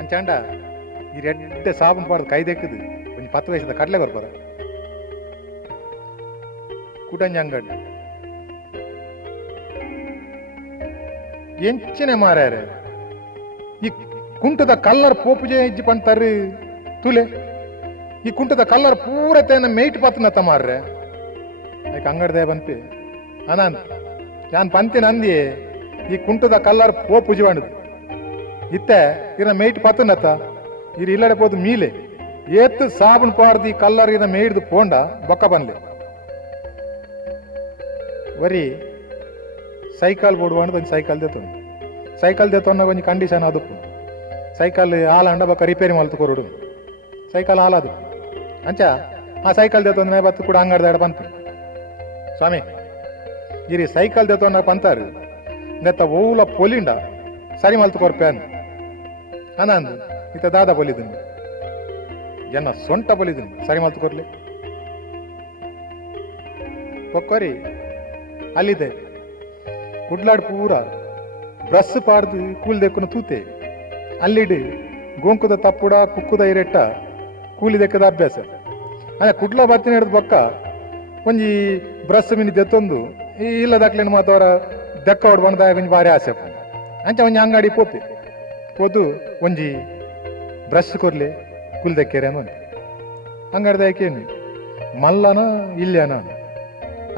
ಅಂಚಾಂಡ ಈ ರೆಡ್ಡೆ ಸಾಬನ್ ಪಾಡ್ದು ಕೈ ದೆಕ್ಕದು ಒಂಜಿ 10 ವಯಸ್ಸದ ಕಡ್ಲೆ ಬರ್ಬಾರ ಕುಡಂಜ ಅಂಗಡಿ ಎಂಚಿನ ಮಾರ್ಯಾರೆ ಈ ಕುಂಟದ ಕಲ್ಲರ್ ಪೋಪುಜೆ ಇಜ್ಜಿ ಪಂತಾರು ತುಲೆ ಈ ಕುಂಟದ ಕಲ್ಲರ್ ಪೂರತೆನ ಮೇಯ್ಟ್ ಪತ್ತನತ್ತ ಮಾರ್ರೆ ಯಾಕೆ ಅಂಗಡಿದೆ ಬಂಪಿ ಅನಂತ ಯಾನ್ ಪಂತಿನ ಅಂದಿಯೇ ಈ ಕುಂಟದ ಕಲ್ಲರ್ ಪೋಪುಜಿ ಬಂಡದು ಇತ್ತೆ ಇರ ಮೇಯ್ಟ್ ಪತ್ತನತ್ತ ಇರು ಇಲ್ಲಡೆ ಪೋದು ಮೀಲೆ ಏತ್ ಸಾಬನ್ ಪಾಡ್ದು ಈ ಕಲ್ಲರ್ ಇರ ಮೇಯ್ಡ್ದು ಪೋಂಡ ಬೊಕ್ಕ ಬನ್ಲೆ ವರಿ ಸೈಕಲ್ ಬೋಡುವಂಡು ಒಂದು ಸೈಕಲ್ ದೇತೊಂದು ಸೈಕಲ್ ದೇತೊನ್ನ ಒಂಜಿ ಕಂಡೀಷನ್ ಅದಪ್ಪು ಸೈಕಲ್ ಹಾಲ ಅಂಡ ಬೊಕ್ಕ ರಿಪೇರಿ ಮಲ್ತು ಕೊರಡು ಸೈಕಲ್ ಹಾಲದು ಅಂಚ ಆ ಸೈಕಲ್ ದೇತೊಂದು ಬತ್ತು ಕೂಡ ಅಂಗಡಿದಾಡ ಪಂತ ಸ್ವಾಮಿ ಇರಿ ಸೈಕಲ್ ದೇತೊನ್ನ ಪಂತಾರು ನೆತ್ತ ಓಲ ಪೊಲಿಂಡ ಸರಿ ಮಲ್ತು ಕೊರ್ಪೆ ಅಂದ್ ಅನಂದ್ ಇತ್ತ ದಾದ ಪೊಲಿದನು ಜನ ಸೊಂಟ ಪೊಲಿದನು ಸರಿ ಮಲ್ತು ಕೊರ್ಲಿ ಪೊಕ್ಕೊರಿ ಅಲ್ಲಿದೆ ಕುಡ್ಲಾಡ್ ಪೂರ ಬ್ರಸ್ ಪಾಡ್ದು ಕೂಲ್ ದೆಕ್ಕುನ ತೂತೆ ಅಲ್ಲಿಡು ಗೋಂಕುದ ತಪ್ಪುಡ ಕುಕ್ಕುದ ಇರೆಟ್ಟ ಕೂಲಿ ದೆಕ್ಕದ ಅಭ್ಯಾಸ ಅದೇ ಕುಡ್ಲ ಬರ್ತೀನಿ ಹಿಡಿದು ಬೊಕ್ಕ ಒಂಜಿ ಬ್ರಸ್ ಮಿನಿ ದೆತ್ತೊಂದು ಇಲ್ಲ ದಾಕ್ಲೇನು ಮಾತವರ ದೆಕ್ಕ ಹೊಡ್ಬಂಡ್ದಾಗ ಒಂಜಿ ಭಾರಿ ಆಸೆ ಅಂಚ ಒಂಜಿ ಅಂಗಡಿ ಪೋತೆ ಪೋದು ಒಂಜಿ ಬ್ರಷ್ ಕೊರ್ಲೆ ಕೂಲ್ ದೆಕ್ಕೇರೆ ಅನ್ನೋ ಅಂಗಡಿದಾಕೇನು ಮಲ್ಲನ ಇಲ್ಲೇನ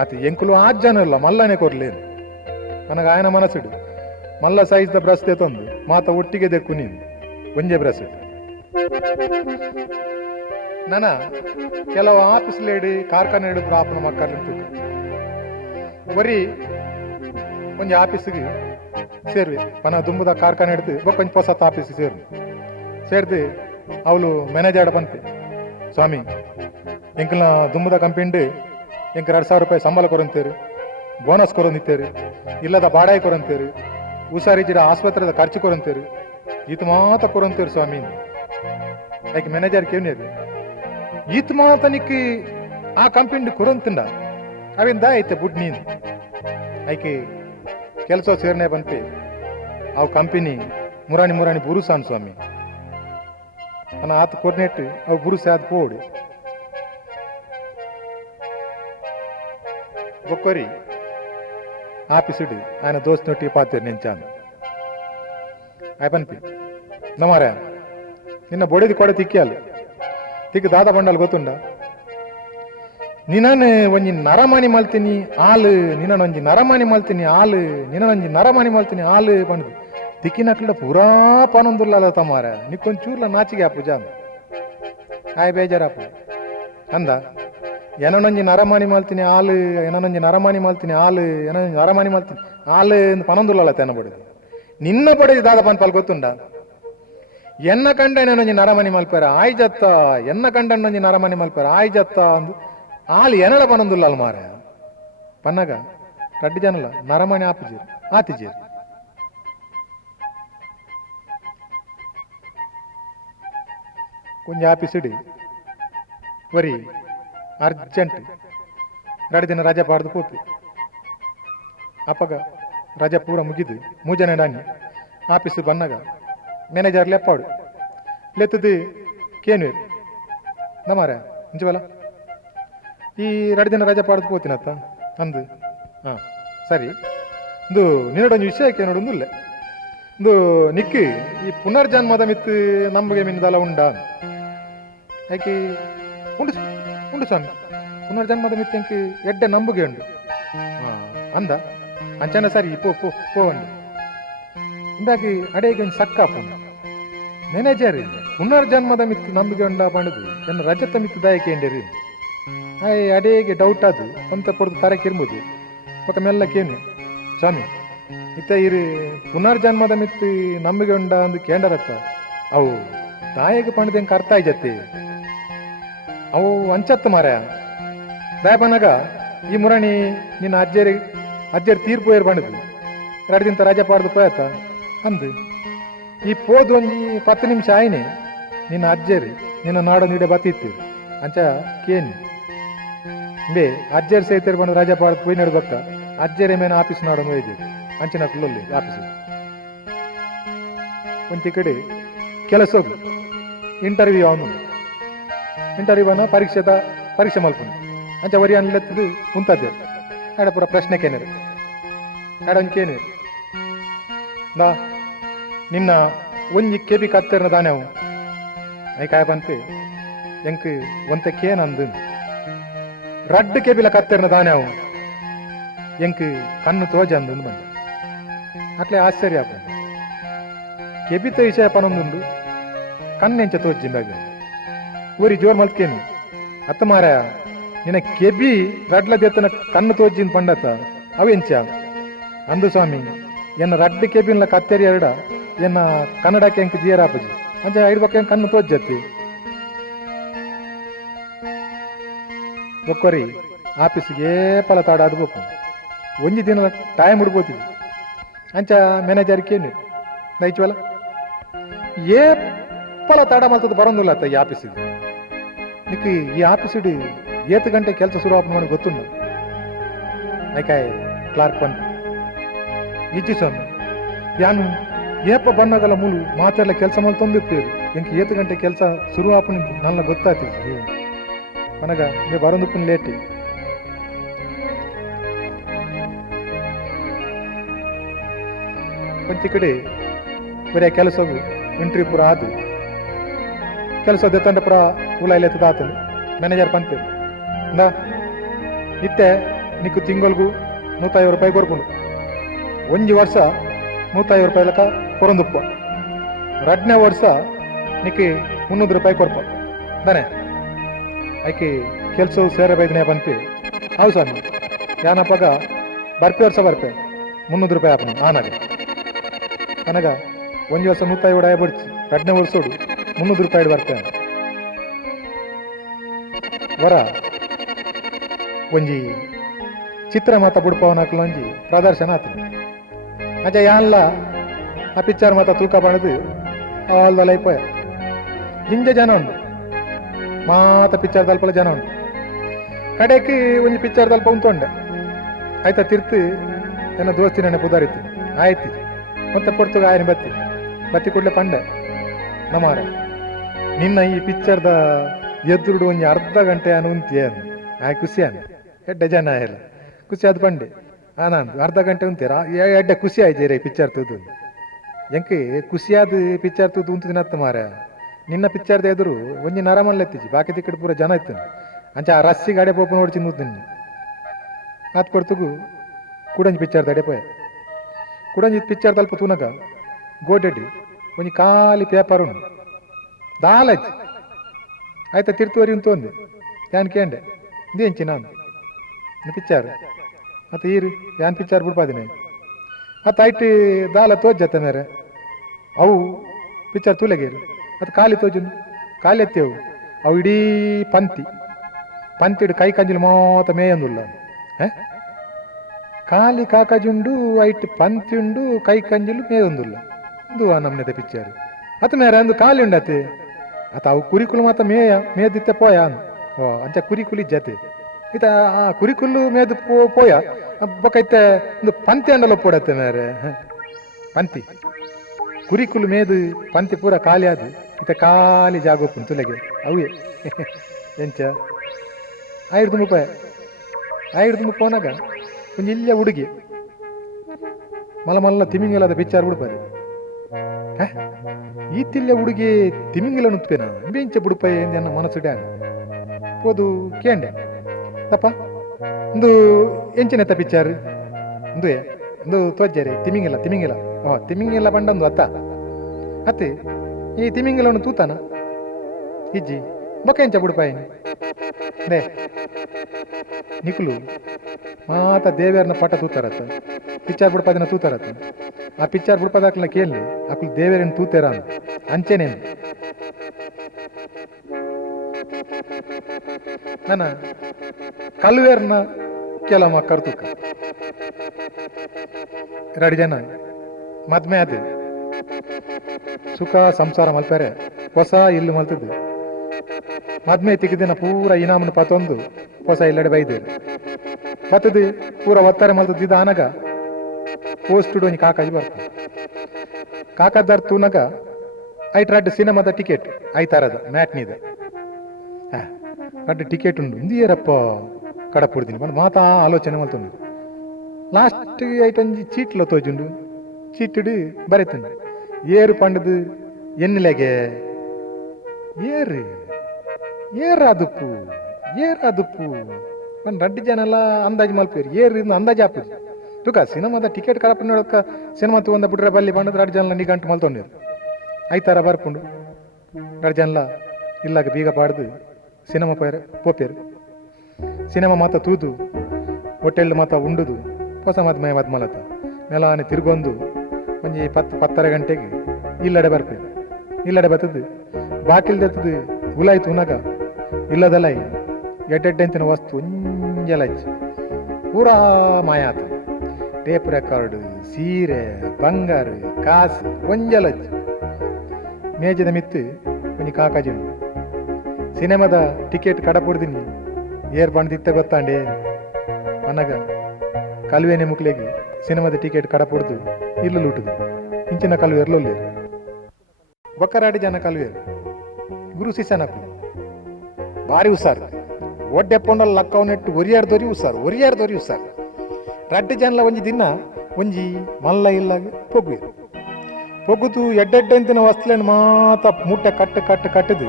ಅತಿ ಎಂಕುಲು 8 ಜನ ಇಲ್ಲ ಮಲ್ಲನೇ ಕೊರ್ಲೇನು ನನಗೆ ಆಯನ ಮನಸ್ಸಿಡು ಮಲ್ಲ ಸೈಜ್ದ ಬ್ರಷ್ ತೆತ್ತೊಂದು ಮಾತ ಒಟ್ಟಿಗೆ ದೆಕ್ಕು ನೀನು ಒಂಜೆ ಬ್ರಷ್ ನನ ಕೆಲವು ಆಫೀಸ್ ಲೇಡಿ ಕಾರ್ಖಾನೆ ಹಿಡಿದ್ರು ಆಪನ ಮಕ್ಕಳು ಬರೀ ಒಂಜಿ ಆಫೀಸಿಗೆ ಸೇರ್ವಿ ಪನ ದುಂಬುದ ಕಾರ್ಖಾನೆ ಹಿಡಿದು ಬೊಕ್ಕೊಂಜಿ ಹೊಸತ್ ಆಫೀಸಿಗೆ ಸೇರ್ದು ಅವಳು ಮ್ಯಾನೇಜರ್ ಬಂತೆ ಸ್ವಾಮಿ ಎಂಕಲ್ನ ದುಂಬುದ ಕಂಪನಿ ಎಂಕ 2,000 ರೂಪಾಯಿ ಸಂಬಳ ಕೊರಂತೇರು ಬೋನಸ್ ಕೊರೊಂದಿತ್ತೇರು ಇಲ್ಲದ ಬಾಡಾಯಿ ಕೊರಂತೇರು ಹುಷಾರಿಜಿರ ಆಸ್ಪತ್ರೆದ ಖರ್ಚು ಕೊರಂತೇರು ಈತ ಮಾತ ಕೊರಂತೇರು ಸ್ವಾಮಿ ಯಾಕೆ ಮ್ಯಾನೇಜರ್ ಕೇವನೇರು ಈತ ಮಾತನಿಕ್ಕೆ ಆ ಕಂಪನಿ ಕೊರಂತಂಡ ಅವಿಂದ ಐತೆ ಬುಡ್ ನೀನು ಆಯ್ಕೆ ಕೆಲಸ ಸೇರ್ನೆ ಬಂತೆ ಅವು ಕಂಪನಿ ಮುರಾಣಿ ಬುರುಸಾನ್ ಸ್ವಾಮಿ ಅನ್ನ ಆತ ಕೊರ್ನೆಟ್ಟು ಅವು ಬುರುಸೆ ಆದ ಪೋಡಿ ಬೊಕ್ಕೊರಿ ಆಫೀಸಿಡು ఆయన దోస్తునొట్టి పాతేరు నేను చాను అయిపోయి నమారా నిన్న బొడేది కూడా తిక్కాలి తిక్కి దాదా బండాలు గొత్తుండ ನಿನನೆ ಒಂಜಿ ನರಮಣಿ ಮಲ್ತೀನಿ ಹಾಲು ನಿನನೊಂಜಿ ನರಮಣಿ ಮಲ್ತೀನಿ ಹಾಲು ನಿನನೊಂಜಿ ನರಮಣಿ ಮಲ್ತೀನಿ ಹಾಲು ಪಂಡು ತಿಕ್ಕಿನಕ್ಲ ಪೂರಾ ಪನೊಂದುಲ್ಲ ತಮಾರ ನಿಕ್ಕೊಂಚೂರ್ಲ ನಾಚಿಗೆ ಆಪು ಜಾಮ್ ಆಯ್ ಬೇಜಾರಪ್ಪ ಅಂದ ಏನನೊಂಜಿ ನರಮಣಿ ಮಲ್ತೀನಿ ಹಾಲು ಏನನೊಂಜಿ ನರಮಣಿ ಮಲ್ತೀನಿ ಹಾಲು ಏನೊಂಜಿ ನರಮಣಿ ಮಲ್ತೀನಿ ಹಾಲು ಪನೊಂದುಲ್ಲ ತೆನ ಬಡಿದು ನಿನ್ನ ಬಡಿದು ದಾದ ಪನ್ಪಾಲ್ ಗೊತ್ತುಂಡ ಎನ್ನ ಕಂಡ ಏನೊಂಜಿ ನರಮಣಿ ಮಲ್ಪೇರ ಆಯ್ ಜತ್ತ ಎನ್ನ ಕಂಡನೊಂಜಿ ನರಮಣಿ ಮಲ್ಪೇರ ಆಯ್ ಜತ್ತ ಅಂದು ಹಾಲು ಏನಡ ಪನೊಂದುಲ್ಲ ಅಲ್ ಮಾರ ಪನ್ನಗ ಕಡ್ಡಿ ಜನಲ್ಲ ನರಮಣಿ ಆಪುಜೀರು ಆತಿಜೀರು ಕೊಂಚ ಆಪಿಸಿಡಿ ವರಿ ಅರ್ಜೆಂಟ್ 2 ದಿನ ರಜೆ ಪಾಡ್ದು ಪೋತು ಅಪ್ಪಗ ರಜೆ ಪೂರ ಮುಗಿದು ಮೂಜನೆ ಡಾನಿ ಆಫೀಸ್ ಬನ್ನಗ ಮ್ಯಾನೇಜರ್ ಲೆಪ್ಪಾಡು ಲೆತ್ತದು ಕೇನ್ವೇರು ನಮಾರ ಇಂಚವಲ್ಲ ಈ 2 ದಿನ ರಜೆ ಪಾಡ್ದು ಪೋತಿನತ್ತ ಅಂದು ಹಾಂ ಸರಿ ಇಂದು ನಿನ್ನಡೊಂದು ವಿಷಯಕ್ಕೆ ನೋಡೊಂದಿಲ್ಲ ಇಂದು ನಿಕ್ಕಿ ಈ ಪುನರ್ಜನ್ಮದ ಮಿತ್ತು ನಂಬಗೆ ಮಿನ್ನದಲ್ಲ ಉಂಡ ಯಾಕೆ ಉಂಡು ಉಂಡು ಸ್ವಾಮಿ ಪುನರ್ಜನ್ಮದ ಮಿತ್ತು ಎಂಕ್ ಎಡ್ಡೆ ನಂಬುಗೆ ಉಂಡು ಅಂದ ಅಂಚನ ಸರಿ ಪೋ ಪೋ ಪೋಂಡು ಇಂದಾಗಿ ಅಡೆಗೆ ಒಂದು ಸಕ್ಕಾಪು ಮ್ಯಾನೇಜರ್ ಪುನರ್ಜನ್ಮದ ಮಿತ್ತು ನಂಬಿಕೆ ಉಂಡ ಪಂಡದು ಎನ್ನ ರಜತ ಮಿತ್ತು ದಾಯಕೆ ಎಂಡೇರಿ ಹಾಯ್ ಅಡೆಗೆ ಡೌಟ್ ಅದು ಅಂತ ಪೊಡ್ದು ತರಕಿರ್ಬೋದು ಪಕ್ಕ ಮೆಲ್ಲಕ್ಕೇನು ಸ್ವಾಮಿ ಇತ್ತ ಇರು ಪುನರ್ಜನ್ಮದ ಮಿತ್ತು ನಂಬಿಕೆ ಉಂಡ ಅಂದು ಕೇಂಡರತ್ತ ಅವು ದಾಯಕ ಪಂಡದ ಎಂಕ ಅರ್ಥ ಆಯ್ಜತ್ತೆ ಅವು ಅಂಚತ್ತ ಮಾರ ದಾಯಪನಗ ಈ ಮುರಣಿ ನಿನ್ನ ಅಜ್ಜರಿ ತೀರ್ಪು ಏರ್ ಬಂಡದು 2 ದಿನ ರಜೆ ಪಾಡ್ದು ಪೋಯತ್ತ ಅಂದು ಈ ಪೋದು ಒಂಜಿ 10 ನಿಮಿಷ ಆಯ್ನೆ ನಿನ್ನ ಅಜ್ಜರಿ ನಿನ್ನ ನಾಡು ನೀಡೆ ಬತ್ತಿತ್ತು ಅಂಚ ಕೇನಿ ಬೇ ಅಜ್ಜರಿ ಸೇತೇರಿ ಬಂದು ರಜೆ ಪಾಡ್ದು ಪೋಯ್ ನಡ್ಬಕ್ಕ ಅಜ್ಜರಿ ಮೇನ ಆಫೀಸ್ ನಾಡನ್ನು ಒಯ್ದಿರು ಅಂಚಿನ ಕುಲ್ಲೊಲ್ಲಿ ಆಫೀಸ್ ಒಂತಿ ಕಡೆ ಕೆಲಸ ಹೋಗು ಇಂಟರ್ವ್ಯೂ ಅವನು ಇಂಟರ್ವ್ಯೂನ ಪರೀಕ್ಷೆ ಮಲ್ಪನು ಅಂಚ ವರಿ ಅನ್ಲೆತ್ತದು ಉಂತದ್ದು ಆಡ ಪೂರ ಪ್ರಶ್ನೆ ಕೇನೇರು ಆಡಂಕೇನು ನಾ ನಿನ್ನ ಒಂಜಿ ಕೆಬಿ ಕತ್ತೆರ್ನ ದಾನೆವು ಐ ಕಾಯ ಬಂತೆ ಎಂಕ್ ಒಂತೆ ಕೇನಂದು 2 ಕೆಬಿಲ ಕತ್ತೆರ್ನ ದಾನೆವು ಎಂಕ್ ಕಣ್ಣು ತೋಜಂದು ಬಂದ ಅಟ್ಲೆ ಆಶ್ಚರ್ಯ ಆಪ ಕೆಬಿತ ವಿಷಯ ಪನೊಂದುಂಡು ಕಣ್ಣೆಂಚ ತೋಜಿಂದಾಗ ಊರಿ ಜೋರ್ ಮಲ್ತೇನು ಅತ್ತ ಮಾರಾಯ ನಿನ್ನ ಕೆಬಿ ರಡ್ಲ ದೇತನ ಕಣ್ಣು ತೋಜಿನ್ ಪಂಡತ ಅವೆಂಚ ಅಂದು ಸ್ವಾಮಿ ಎನ್ನ 2 ಕೆಬಿನ್ಲ ಕತ್ತೆರಿ ಎರಡ ಎನ್ನ ಕನ್ನಡಕ್ಕೆ ಎಂಕ್ ಜಿಯರಾಪಜಿ ಅಂಚ ಇಡ್ಬೇಕ ಕಣ್ಣು ತೋಜತ್ತಿ ಒಕ್ಕೊರಿ ಆಫೀಸ್ಗೆ ಪಲ ತಾಡ ಅದ್ಬೇಕು ಒಂಜಿ ದಿನ ಟೈಮ್ ಹಿಡ್ಬೋತಿದ್ವಿ ಅಂಚ ಮ್ಯಾನೇಜರ್ ಕೇನು ನೈಚವಲ್ಲ ಏ ಪಲ ತಾಡ ಮಲ್ತದ ಬರೋದಿಲ್ಲ ಅತ್ತ ಈ ಆಫೀಸಿಗೆ ನಿಕ್ಕೆ ಈ ಆಫೀಸಿಡು 7 ಗಂಟೆ ಕೆಲಸ ಶುರು ಆಪ ನೋಡಿ ಗೊತ್ತುಂಡ ಐಕಾಯ್ ಕ್ಲಾರ್ಕ್ ಬಂದು ಇಜ್ಜಿ ಸ್ವಾಮಿ ಯಾನು ಏಪ ಬಣ್ಣಗಲ ಮೂಲು ಮಾತೆಲ್ಲ ಕೆಲಸ ಮಾಡಿ ತಂದಿರ್ತೀರಿ ಎಂಕ್ 7 ಗಂಟೆ ಕೆಲಸ ಶುರು ಆಪನಿ ನನ್ನ ಗೊತ್ತಾಗ್ತಿದ್ವಿ ಮನಗ ಮೇ ಬರೋದಕ್ಕೂ ಲೇಟ್ ಒಂಚಿ ಕಡೆ ಬರೀ ಕೆಲಸ ಇಂಟ್ರಿ ಪುರ ಆದು ಕೆಲಸ ದೆತ್ತಂಡ ಪುರ ಉಲಾಯ್ಲೆತ್ತದ ಆತನು ಮ್ಯಾನೇಜರ್ ಪಂತೆ ಇಂದ ಇತ್ತೆ ನಿಕ್ಕು ತಿಂಗಳಿಗೂ 150 ರೂಪಾಯಿ ಕೊರ್ಕೊಂಡು ಒಂಜಿ ವರ್ಷ 150 ರೂಪಾಯಿ ಲೆಕ್ಕ ಕೊರೊಂದುಪ್ಪ 2ನೇ ವರ್ಷ ನಿಕ್ಕಿ 300 ರೂಪಾಯಿ ಕೊರ್ಪ ತಾನೆ ಆಯ್ಕೆ ಕೆಲಸ ಸೇರೆ ಬೈದನೆ ಬಂತು ಹೌದು ಸ್ವಾಮಿ ಯಾನಪ್ಪಗ ಬರ್ಪೆ ವರ್ಷ ಬರ್ಪೆ 300 ರೂಪಾಯಿ ಆಪನು ಆನಾಗ ನನಗ ಒಂಜಿ ವರ್ಷ 150 ಡಾಯ ಬಡ್ಚಿ 2ನೇ ವರ್ಷೋಡು 300 ರೂಪಾಯಿ ಬರ್ತೇನೆ ವರ ಒಂಜಿ ಚಿತ್ರ ಮಾತ ಬುಡ್ಪವನಾಕಲು ಒಂಜಿ ಪ್ರದರ್ಶನ ಆತು ಅಂಚ ಯಾನ್ಲ ಆ ಪಿಕ್ಚರ್ ಮಾತ ತೂಕ ಬಣದು ಅಲ್ದಲ್ಲ ಇಪ್ಪಯ ಜಿಂಜ ಜನ ಉಂಡು ಮಾತ ಪಿಕ್ಚರ್ ತಲ್ಪಲ ಜನ ಉಂಡು ಕಡೆಗೆ ಒಂಜಿ ಪಿಕ್ಚರ್ ತಲ್ಪ ಉಂತೊಂಡೆ ಆಯ್ತಾ ತಿರ್ತು ನನ್ನ ದೋಸ್ತಿ ನೆನೆ ಪುದಾರಿತ್ತು ಆಯ್ತು ಮತ್ತೆ ಕೊಡ್ತು ಆಯ್ನ ಬತ್ತಿ ಕೊಡ್ಲೆ ಪಂಡೆ ನಮಾರ ನಿನ್ನ ಈ ಪಿಕ್ಚರ್ದ ಎದುರುಡು ಒಂಜಿ ಅರ್ಧ ಗಂಟೆ ಅನು ಉಂತಿಯೇನು ಆಯ್ ಖುಷಿ ಅನ್ನ ಎಡ್ಡೆ ಜನ ಎಲ್ಲ ಖುಷಿ ಆದ ಪಂಡೆ ಆನಂದ್ ಅರ್ಧ ಗಂಟೆ ಉಂತೀರ ಎಡ್ಡೆ ಖುಷಿ ಆಯ್ತು ಈ ಪಿಕ್ಚರ್ ತೂದು ಎಂಕೆ ಖುಷಿಯಾದ ಪಿಕ್ಚರ್ ತೂದು ಉಂತಿನತ್ತ ಮಾರ ನಿನ್ನ ಪಿಕ್ಚರ್ದ ಎದುರು ಒಂಜಿ ನರಮಲ್ಲ ಎತ್ತಿಜಿ ಬಾಕಿ ತಿಕ್ಕಡು ಪೂರ ಜನ ಇತ್ತು ಅಂಚ ಆ ರಸ್ಸಿ ಗಾಡೆ ಪೋಪು ನೋಡಿ ಚಿನ್ನೂತೀನಿ ಆತ್ ಕೊಡ್ತುಗು ಕುಡಂಜಿ ಪಿಕ್ಚರ್ ತಡೆಪೋಯ ಕುಡಂಜಿ ಪಿಕ್ಚರ್ ತಲ್ಪ ತೂನಗ ಗೋಡೆಡ್ಡಿ ಒಂಜಿ ಖಾಲಿ ಪೇಪರ್ ಉಂಡು ದಾಲಜ್ಜಿ ಆಯ್ತಾ ತಿರ್ತುವರಿ ಉಂತೊಂದು ಯಾನ್ ಕೇಂಡೆ ಇಂದೇಂಚಿ ನಾನು ಪಿಕ್ಚರ್ ಮತ್ತೆ ಈರು ಯಾನ್ ಪಿಕ್ಚರ್ ಬಿಡ್ಪಾದಿನಿ ಮತ್ತೆ ಐಟಿ ದಾಲ ತೋಜ್ಜತ್ತ ಮೇರೆ ಅವು ಪಿಕ್ಚರ್ ತೂಲೆಗೇರು ಅದು ಖಾಲಿ ತೋಜುನು ಖಾಲಿ ಎತ್ತೇವು ಅವು ಇಡೀ ಪಂತಿಡು ಕೈ ಕಂಜಿಲು ಮೋತ ಮೇಯಂದುಲ್ಲ ಖಾಲಿ ಕಾಕಾಜುಂಡು ಐಟ್ ಪಂತಿ ಉಂಡು ಕೈ ಕಂಜಿಲು ಮೇಯೊಂದುಲ್ಲ ಇದು ನಮ್ಮನೆದ ಪಿಕ್ಚರ್ ಅತ ಮೇರೆ ಅಂದು ಖಾಲಿ ಉಂಡತೆ ಅತ ಅವು ಕುರಿಕುಲು ಮಾತ ಮೇದಿತ್ತೆ ಪೋಯ ಓ ಅಂಚ ಕುರಿಕುಲಿ ಜತೆ ಇತ ಆ ಕುರಿಕುಲ್ಲು ಮೇದು ಪೋಯ ಬೊಕೈತೆ ಒಂದು ಪಂತಿ ಅಂಡಲ ಪೋಡತ್ತೆ ಮೇರೆ ಪಂತಿ ಕುರಿಕುಲು ಮೇದು ಪಂತಿ ಪೂರ ಖಾಲಿ ಆದು ಇತ ಖಾಲಿ ಜಾಗೋಪುನ್ ತುಲೆಗೆ ಅವೇ ಎಂಚ 500 ರೂಪಾಯಿ 500 ಪೋನಾಗ ಒಂದು ಇಲ್ಲೇ ಹುಡುಗಿ ಮಲ್ಲ ತಿಮಿಂಗಿಲದ ಪಿಕ್ಚರ್ ಬಿಡ್ಪಾರಿ ಈತಿಲ್ಲೇ ಹುಡುಗಿ ತಿಮಿಂಗಿಲ ನುತ್ಪೇನ ಬೆಂಚ ಬಿಡುಪಾಯಿ ಎಂದ ಮನಸ್ಸು ಡ್ಯಾನ್ ಪೋದು ಕೇಂಡೆ ತಪ್ಪ ಒಂದು ಎಂಚಿನೆತ್ತ ಪಿಕ್ಚರ್ ಒಂದು ತೋಜ್ಜಾರೆ ತಿಮಿಂಗಿಲ ತಿಮಿಂಗಿಲ ಬಂಡಂದು ಅತ್ತೆ ಈ ತಿಮಿಂಗಿಲವನ್ನು ತೂತಾನ ಇಜ್ಜಿ ಬೊಕ್ಕ ಎಂಚ ಬಿಡುಪಾಯಿ ದೇ ನಿಕುಲು ಮಾತ ದೇವೇರ್ನ ಪಟ ತೂತಾರತ್ತ ಪಿಕ್ಚರ್ ಬಿಡ್ಪದಿನ ತೂತಾರತ್ತ ಆ ಪಿಕ್ಚರ್ ಬಿಡ್ಪದಾಕ್ಲ ಕೇಳಿ ಅಕ್ಲು ದೇವೇರನ್ ತೂತೇರ ಅಂಚೆನೇನು ನನ್ನ ಕಲ್ವೇರ್ನ ಕೆಲ ಮಕ್ಕಳು ತೂಕ 2 ಜನ ಮದ್ಮೆ ಆದ ಸುಖ ಸಂಸಾರ ಮಲ್ಪೇರೆ ಹೊಸ ಇಲ್ಲು ಮಲ್ತದ್ದು ಮದ್ಮೆ ತಿಗಿದಿನ ಪೂರ ಇನಾಮನ ಪತ್ತೊಂದು ಹೊಸ ಇಲ್ಲಡೆ ಬೈದೇರು ಬತ್ತದು ಪೂರ ಒತ್ತಾರೆ ಮಲ್ತದ್ದು ಇದು ಆನಗ ಪೋಸ್ಟ್ ಡೋನಿ ಕಾಕಾಜಿ ಬರ್ತ ಕಾಕದ್ದಾರ್ ತೂನಗ ಐಟ್ ಸಿನಿಮಾದ ಟಿಕೆಟ್ ಐತಾರದ ಮ್ಯಾಟ್ನಿದ ರಡ್ಡು ಟಿಕೆಟ್ ಉಂಡು ಇಂದಿಯರಪ್ಪ ಕಡಪುಡ್ತೀನಿ ಬಂದು ಮಾತಾ ಆಲೋಚನೆ ಮಲ್ತೊಂದು ಲಾಸ್ಟ್ ಐಟಂಜಿ ಚೀಟ್ಲ ತೋಜುಂಡು ಚೀಟಿಡು ಬರೀತಂಡು ಏರು ಪಂಡದು ಎನ್ನಿಲೆಗೆ ಏರಾದುಪ್ಪು ಒಂದು 2 ಜನ ಎಲ್ಲ ಅಂದಾಜು ಮಲ್ಪೇರು ಏರಿಂದ ಅಂದಾಜು ಹಾಪುದು ತುಕ ಸಿನಿಮಾದ ಟಿಕೆಟ್ ಕಡಪ ನೋಡಕ್ಕ ಸಿನಿಮಾ ತಗೊಂಡ ಬಿಟ್ರೆ ಬಲ್ಲಿ ಬಂಡದು 2 ಜನ ನಿಗಂಟು ಮಲ್ತೊಂಡಿರು ಐತಾರ ಬರ್ಪುಂಡು 2 ಜನ ಇಲ್ಲಾಗ ಬೀಗ ಪಾಡ್ದು ಸಿನಿಮಾ ಪೋಪೇರು ಸಿನಿಮಾ ಮಾತ ತೂದು ಹೋಟೆಲ್ ಮಾತ ಉಂಡುದು ಹೊಸ ಮದ್ಮಲತ ನೆಲಾನೆ ತಿರ್ಗೊಂದು ಒಂಜಿ 10 ಗಂಟೆಗೆ ಇಲ್ಲಡೆ ಬರ್ಪೇರು ಇಲ್ಲಡೆ ಬರ್ತದು ಬಾಕಿಲ್ದೆತ್ತದು ಗುಲಾಯ್ತು ಉನಗ ಇಲ್ಲದಲ್ಲ ಎಡ್ಡೆಂತಿನ ವಸ್ತು ಒಂಜಲಜ್ಜಿ ಪೂರಾ ಮಾಯಾತ ಟೇಪ್ ರೆಕಾರ್ಡ್ ಸೀರೆ ಬಂಗಾರ ಕಾಸು ಒಂಜಲಜ್ಜಿ ಮೇಜದ ಮಿತ್ತು ಒಂಜಿ ಕಾಕಾಜಿ ಉಂಡು ಸಿನಿಮಾದ ಟಿಕೆಟ್ ಕಡಪುಡ್ದಿನಿ ಏರ್ ಬಂದಿತ್ತ ಗೊತ್ತಾಂಡೆ ಅನ್ನಗ ಕಲ್ವೇನೆ ಮುಕ್ಲೆಗೆ ಸಿನಿಮಾದ ಟಿಕೆಟ್ ಕಡಪುಡ್ದು ಇಲ್ಲು ಲೂಟುದು ಇಂಚಿನ ಕಲ್ವೇರ್ಲೊಲ್ಲೆ ಬೊಕ್ಕರಾಡಿ ಜನ ಕಲ್ವೇರು ಗುರು ಶಿಷ್ಯನಪ್ಪು ಭಾರಿ ಉಸಾರು ಒಡ್ಡೆ ಪೊಂಡಲ್ ಲಕ್ಕವ್ ನೆಟ್ಟು ಒರಿಯಾಡ್ದೋರಿ ಉಸಾರು 2 ಜನಲ ಒಂಜಿ ದಿನ ಒಂಜಿ ಮಲ್ಲ ಇಲ್ಲಾಗ ಪೊಗುದು ಎಡ್ಡೆಂತಿನ ವಸ್ತುಲೇನು ಮಾತ ಮುಟ್ಟೆ ಕಟ್ಟದು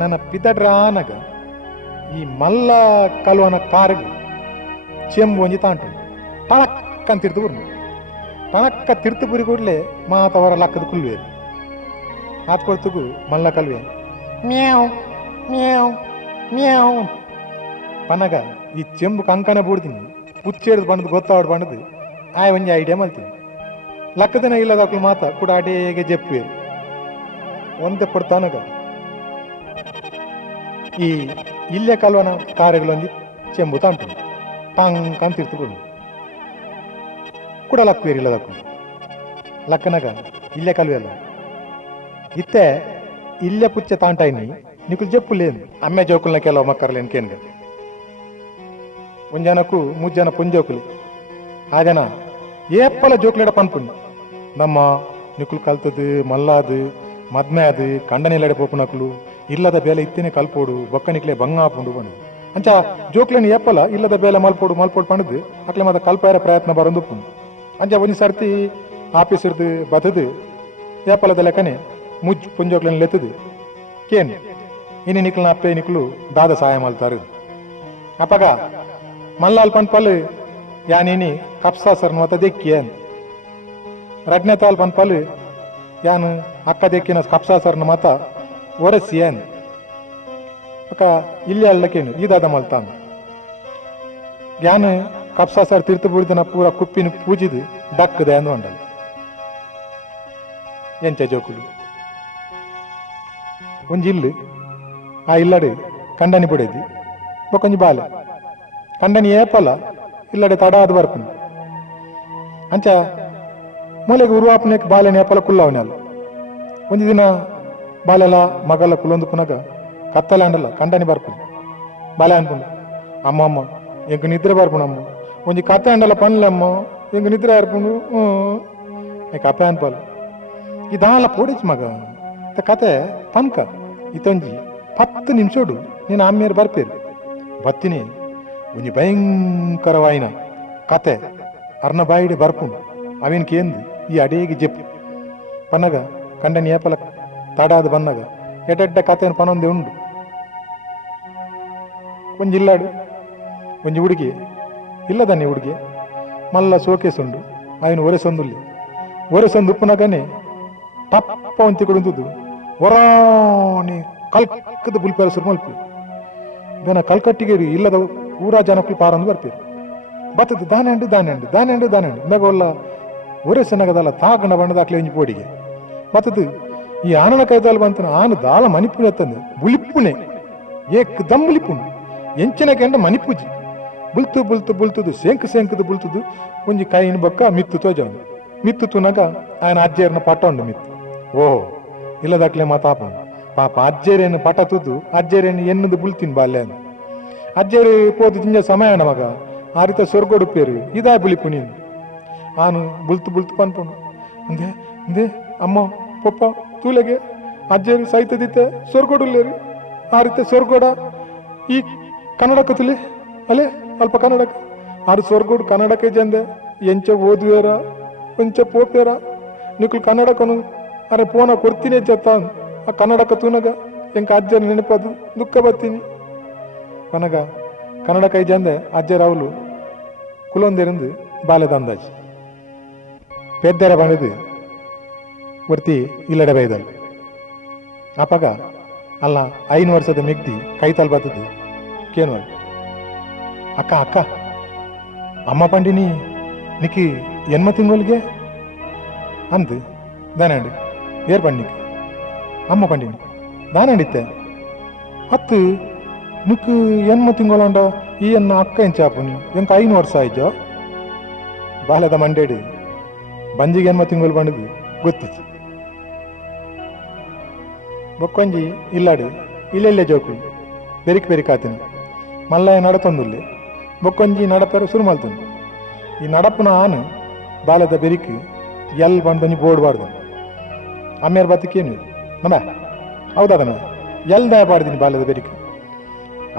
ನನ್ನ ಪಿತಡ್ರಾನಗ ಈ ಮಲ್ಲ ಕಲ್ವನ ಕಾರ್ಗೆ ಚೆಂಬು ಒಂಜಿ ತಾಂಟು ಟಣಕ್ಕ ತಿರ್ತು ಬುರ್ನು ಟಣಕ್ಕ ತಿರ್ತು ಬುರಿ ಕೂಡಲೇ ಮಾತವರ ಲಕ್ಕದ ಕುಲ್ವೇರು ಆತ್ ಕೊಡ್ತುಗು ಮಲ್ಲ ಕಲ್ವೆ ಮ್ಯಾವ್ ಮ್ಯಾವ್ ಮ್ಯಾವ್ ಪನಗ ಈ ಚೆಂಬು ಕಂಕನ ಬೂಡ್ತೀನಿ ಪುಚ್ಚೇಡ್ದು ಬಣ್ಣದು ಗೊತ್ತಾಡ್ ಬಣ್ಣದು ಆಯ್ ಒಂಜಿ ಐಡಿಯಾ ಮಲ್ತೀನಿ ಲಕ್ಕದನ ಇಲ್ಲದಕ್ಲು ಮಾತ ಕೂಡ ಅಡೇಗೆ ಜಪ್ಪುವೇರು ಒಂದೇ ಪಡ್ತಾನಗ ಈ ಇಲ್ಲೇ ಕಲ್ವನ ಕಾರ್ಯಗಳೊಂದಿ ಚೆಂಬು ತಂಟು ಟಂಕ್ ಅಂತ ಇರ್ತುಕೊಂಡು ಕೂಡ ಲಕ್ವೇರು ಇಲ್ಲದಕ್ಕು ಲಕ್ಕನಗ ಇಲ್ಲೇ ಕಲ್ವೆ ಅಲ್ಲ ಇತ್ತೆ ಇಲ್ಲೇ ಪುಚ್ಚ ತಾಂಟಾಯ್ನಿ ನಿಕುಲ್ ಜಪ್ಪುಲೇನು ಅಮ್ಮೆ ಜೋಕುಲ್ನ ಕೆಲವು ಮಕ್ಕರ್ಲೇನು ಕೇನ್ಗೆ ಒಂಜನಕ್ಕೂ 3 ಜನ ಪುಂಜೋಕುಲಿ ಆ ಜನ ಏಪ್ಪಲ ಜೋಕ್ಲೆಡ ಪನ್ಪುಂಡು ನಮ್ಮ ನಿಕುಲ್ ಕಲ್ತದು ಮಲ್ಲಾದು ಮದ್ಮೆ ಅದು ಕಂಡನೆಲ್ಲಡೆ ಪೋಪುನಕ್ಲು ಇಲ್ಲದ ಬೇಲೆ ಇತ್ತೇನೆ ಕಲ್ಪೋಡು ಬೊಕ್ಕನಿಕ್ಲೆ ಬಂಗಾಪುಂಡು ಬಂದು ಅಂಚ ಜೋಕ್ಲೆನ್ ಏಪ್ಪಲ ಇಲ್ಲದ ಬೇಲೆ ಮಲ್ಪೋಡು ಪಣದು ಅಕ್ಲೆ ಮತ್ತೆ ಕಲ್ಪಾಯರ ಪ್ರಯತ್ನ ಬರಂದುಪ್ಪುಂಡು ಅಂಚ ಒಂಜಿ ಸರ್ತಿ ಆಫೀಸ್ ಇರ್ದು ಬತದು ಏಪ್ಪಲದ ಲೆಕ್ಕನೆ ಪುಂಜೋಕ್ಲೆನ್ ಲೆತ್ತದು ಕೇನು ಇನ್ನು ನಿಕ್ಲನ ಅಪ್ಪೆ ನಿಕ್ಲು ದಾದ ಸಹಾಯ ಮಲ್ತಾರು ಅಪಗ ಮಲ್ಲಾಲ್ ಪನ್ಪಲ್ ಯಾನೇನಿ ಕಪ್ಸಾ ಸರ್ನ ಮತ ದೆಕ್ಕಿಯನ್ ರಡ್ನೆತಾಲ್ ಪನ್ಪಲ್ ಯಾನು ಅಕ್ಕ ದೆಕ್ಕಿನ ಕಪ್ಸಾ ಸರ್ನ ಮತ ಒರಸಿಯನ್ ಅಕ ಇಲ್ಲಿ ಅಲ್ಲಕೇನು ಈದಾದ ಮಲ್ತಾನು ಯಾನು ಕಪ್ಸಾ ಸರ್ ತೀರ್ಥ ಬುಡಿದನ ಪೂರ ಕುಪ್ಪಿನ ಪೂಜಿದು ಡಕ್ಕದೆ ಅಂದು ಅಂಡಲ್ ಎಂಚ ಜೋಕುಲು ಒಂಜಿ ಇಲ್ಲು ಆ ಇಲ್ಲಡೆ ಕಂಡನಿ ಪುಡೇದಿ ಬೊಕೊಂಜಿ ಬಾಲೆ ಕಂಡನಿ ಏಪಲ ಇಲ್ಲಡೆ ತಡಾದ ಬರ್ಪುಂಡು ಅಂಚ ಮೂಲೆಗೆ ಉರುವಾಪನೆಕ್ ಬಾಲೆನ ಏಪಲ ಕುಲ್ಲವನೆ ಅಲ್ಲ ಒಂಜಿ ದಿನ ಬಾಲೆಲ ಮಗಲ ಕುಲೊಂದು ಪುನಗ ಕತ್ತಲೆ ಅಂಡಲ್ಲ ಕಂಡನಿ ಬರ್ಪುಂಡು ಬಾಲೆ ಅನ್ಪುಂಡು ಅಮ್ಮ ಅಮ್ಮ ಎಂಕ್ ನಿದ್ರೆ ಬರ್ಪುಂಡು ಅಮ್ಮ ಒಂಜಿ ಕತೆ ಅಂಡಲ್ಲ ಪನ್ಲೆ ಅಮ್ಮ ಎಂಕ್ ನಿದ್ರೆ ಬರ್ಪುಂಡು ಕಪೆ ಅನ್ಪಲ್ ಇದಾಲ ಪೋಡಿಚ್ ಮಗ ಕತೆ ಪನ್ಕ ಇತೊಂಜಿ 10 ನಿಮಿಷಡು ನೀನು ಆಮೇಲೆ ಬರ್ಪೇರು ಬತ್ತಿನಿ ಒಂಜಿ ಭಯಂಕರವಾಯಿನ ಕತೆ ಅರ್ನ ಬಾಯಿಡೆ ಬರ್ಪುಂಡು ಅವೇನ್ ಕೇಂದು ಈ ಅಡೇಗೆ ಜೆಪ್ಪು ಪನ್ನಗ ಕಂಡನಿ ಏಪಲ ತಡಾದ ಬನ್ನಗ ಎಡ್ಡೆಡ್ಡ ಕತೆಯನ್ನು ಪನೊಂದೆ ಉಂಡು ಒಂಜಿ ಇಲ್ಲಾಡು ಒಂಜಿ ಹುಡುಗಿ ಇಲ್ಲದನ್ನೇ ಹುಡುಗಿ ಮಲ್ಲ ಸೋಕೇಸ್ ಉಂಡು ಅವನು ಒರೆಸೊಂದು ಉಪ್ಪುನಗನೆ ಟಪ್ಪ ಒಂತಿ ಕೊಡುಂದುದು ಒರಾಣಿ ಕಲ್ಕದ ಬುಲ್ಪೇರ ಸುರು ಮಲ್ಪಿ ಬೇನ ಕಲ್ಕಟ್ಟಿಗೇರಿ ಇಲ್ಲದ ಊರಾ ಜನಕ್ಕೂ ಪಾರಂದು ಬರ್ಪೇರು ಬತ್ತದು ದಾನೆಂಡು ನಗೋಲ್ಲ ಒರೆಸನಗದಲ್ಲ ತಾಕಂಡ ಬಣ್ಣದಾಕ್ಲೆ ಒಂಜಿ ಪೋಡಿಗೆ ಬತ್ತದು ಈ ಆನನ ಕೈದಲ್ಲಿ ಬಂತನ ಆನು ದಾಳ ಮಣಿಪುರ ಎತ್ತಂದು ಬುಲಿಪ್ಪುನೆ ಏಕ್ ದಮ್ ಬುಲಿಪ್ಪುನು ಎಂಚಿನ ಕೆಂಡ ಮಣಿಪೂಜಿ ಬುಲ್ತುದು ಸೆಂಕದು ಬುಲ್ತುದು ಒಂಜಿ ಕೈನ ಬೊಕ್ಕ ಮಿತ್ತು ತೋಜವನು ಮಿತ್ತು ತುನಗ ఆయన ಅಜ್ಜೇರನ ಪಟ ಉಂಡು ಮಿತ್ತು ಓಹೋ ಇಲ್ಲದಾಕ್ಲೆ ಮಾತಾಪನು ಪಾಪ ಅಜ್ಜೇರೇನು ಪಟ ತುದು ಅಜ್ಜೇರೇನು ಎನ್ನದು ಬುಲ್ತಿನ್ ಬಾಲ್ಯ ಅಜ್ಜೇರು ಪೋದು ಜಿಂಜ ಸಮಯ ಮಗ ಆ ರೀತ ಸೊರ್ಗೊಡುಪೇರು ಇದಾಯ ಬುಲಿಪು ನೀನು ಆನು ಬುಲ್ತು ಪನ್ಪುನು ಅಂದೆ ಅಮ್ಮ ಪಪ್ಪ ತೂಲೆಗೆ ಅಜ್ಜೇರು ಸೈತದಿತ್ತೆ ಸೊರ್ಗೊಡುಲ್ಲೇರು ಆ ರೀತ ಸೊರ್ಗೊಡ ಈ ಕನ್ನಡಕ ತುಲೆ ಅಲೆ ಅಲ್ಪ ಕನ್ನಡಕ ಆರು ಸೊರ್ಗೊಡು ಕನ್ನಡಕ್ಕೆ ಜಂದೆ ಎಂಚ ಓದುವೇರ ಒಂಚ ಪೋಪೇರ ನಿಕ್ಕಲು ಕನ್ನಡಕನು ಅರೆ ಪೋನ ಕೊಡ್ತೀನಿ ಜತ್ತಾನ್ ಆ ಕನ್ನಡಕ ತೂನಗ ಎಂಕ ಅಜ್ಜರ ನೆನಪದು ದುಃಖ ಬತ್ತೀನಿ ಪನಗ ಕನ್ನಡಕ ಜಂದೆ ಅಜ್ಜರ ಅವಳು ಕುಲೊಂದೆರಂದು ಬಾಲ್ಯದ ಅಂದಾಜು ಪೆದ್ದರ ಬಣದು ಒರ್ತಿ ಇಲ್ಲಡೆ ಬೈದಲ್ ಅಪಗ ಅಲ್ಲ 5 ವರ್ಷದ ಮೆಗ್ದಿ ಕೈತಲ್ ಬತ್ತದು ಕೇನ್ವಲ್ ಅಕ್ಕ ಅಮ್ಮ ಪಂಡಿನಿ ನಿಕ್ಕಿ ಎನ್ಮ ತಿಂಗಳಿಗೆ ಅಂದು ದಾನಂಡು ಏರ್ ಪಂಡಿಗೆ ಅಮ್ಮ ಪಂಡಿನಿ ದಾನಂಡಿತ್ತೆ ಹತ್ತು ನಿಕ್ಕು ಎನ್ಮ ತಿಂಗಳಂಡ ಈ ಎನ್ನ ಅಕ್ಕ ಎಂಚಾಪುನಿ ಎಂಕ 5 ವರ್ಷ ಆಯ್ತು ಬಾಲದ ಮಂಡೇಡಿ ಬಂಜಿಗೆ ಎನ್ಮ ತಿಂಗಳು ಬಂಡದು ಗೊತ್ತಿತ್ತು ಬೊಕ್ಕೊಂಜಿ ಇಲ್ಲಾಡು ಇಲ್ಲೆಲ್ಲೇ ಜೋಕು ಬೆರಿಕಾತೀನಿ ಮಲ್ಲ ನಡತೊಂದುಲ್ಲೆ ಬೊಕ್ಕೊಂಜಿ ನಡಪರು ಶುರು ಮಲ್ತಂದು ಈ ನಡಪುನ ಆನು ಬಾಲದ ಬೆರಿಕು ಎಲ್ ಬಂದೊಂಜಿ ಬೋಡ್ಬಾರ್ದು ಅಮ್ಮೇರ್ ಬತ್ತಕ್ಕೇನು ನಮ ಹೌದಾದನ ಎಲ್ ದಯ ಪಾಡ್ದೀನಿ ಬಾಲ್ಯದ ಬೆರಿಕು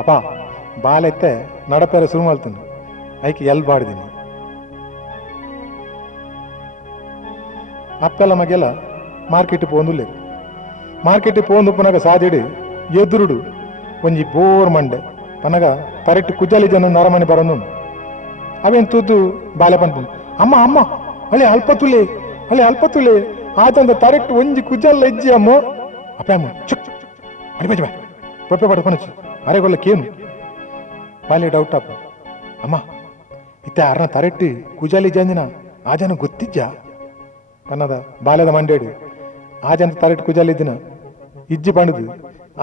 ಅಪ್ಪ ಬಾಲ ಎತ್ತೆ ನಡಪೆರ ಶುರು ಮಲ್ತಂದು ಐಕೆ ಎಲ್ ಬಾಡ್ದೀನಿ ಅಪ್ಪೆಲ್ಲ ಮಗೆಲ್ಲ ಮಾರ್ಕೆಟ್ ಪೋಂದುಲ್ಲೆ ಮಾರ್ಕೆಟ್ ಪೋಂದು ಪುನಗ ಸಾದಿಡು ಎದುರುಡು ಒಂಜಿ ಬೋರ್ ಮಂಡೆ ಪನಗ ಕರೆಕ್ಟ್ ಕುಜಲಿ ಜನ ನರಮನೆ ಬರೋನು ಅವೇನ್ ತೂತು ಬಾಲೆ ಪನ್ಪು ಅಮ್ಮ ಅಳೆ ಅಲ್ಪ ತುಲೆ ಆಚಂದ ಕರೆಕ್ಟ್ ಒಂಜಿ ಕುಜಲ್ಲ ಇಜ್ಜಿ ಅಮ್ಮ ಅಪ್ಪ ಅಮ್ಮ ಚುಕ್ ಅಡಿಬಜ ಬಾ ಪೊಪ್ಪೆ ಪಡ ಪನಚು ಅರೆಗೊಲ್ಲ ಕೇನು ಬಾಲೆ ಡೌಟ್ ಅಪ್ಪ ಅಮ್ಮ ಇತ್ತೆ ಅರ್ನ ಕರೆಕ್ಟ್ ಕುಜಲಿ ಜಂದಿನ ಆ ಜನ ಗೊತ್ತಿಜ್ಜ ಕನ್ನದ ಬಾಲ್ಯದ ಮಂಡೇಡು ಆ ಜನ ಕರೆಕ್ಟ್ ಕುಜಲಿದ್ದಿನ ಇಜ್ಜಿ ಬಂಡದು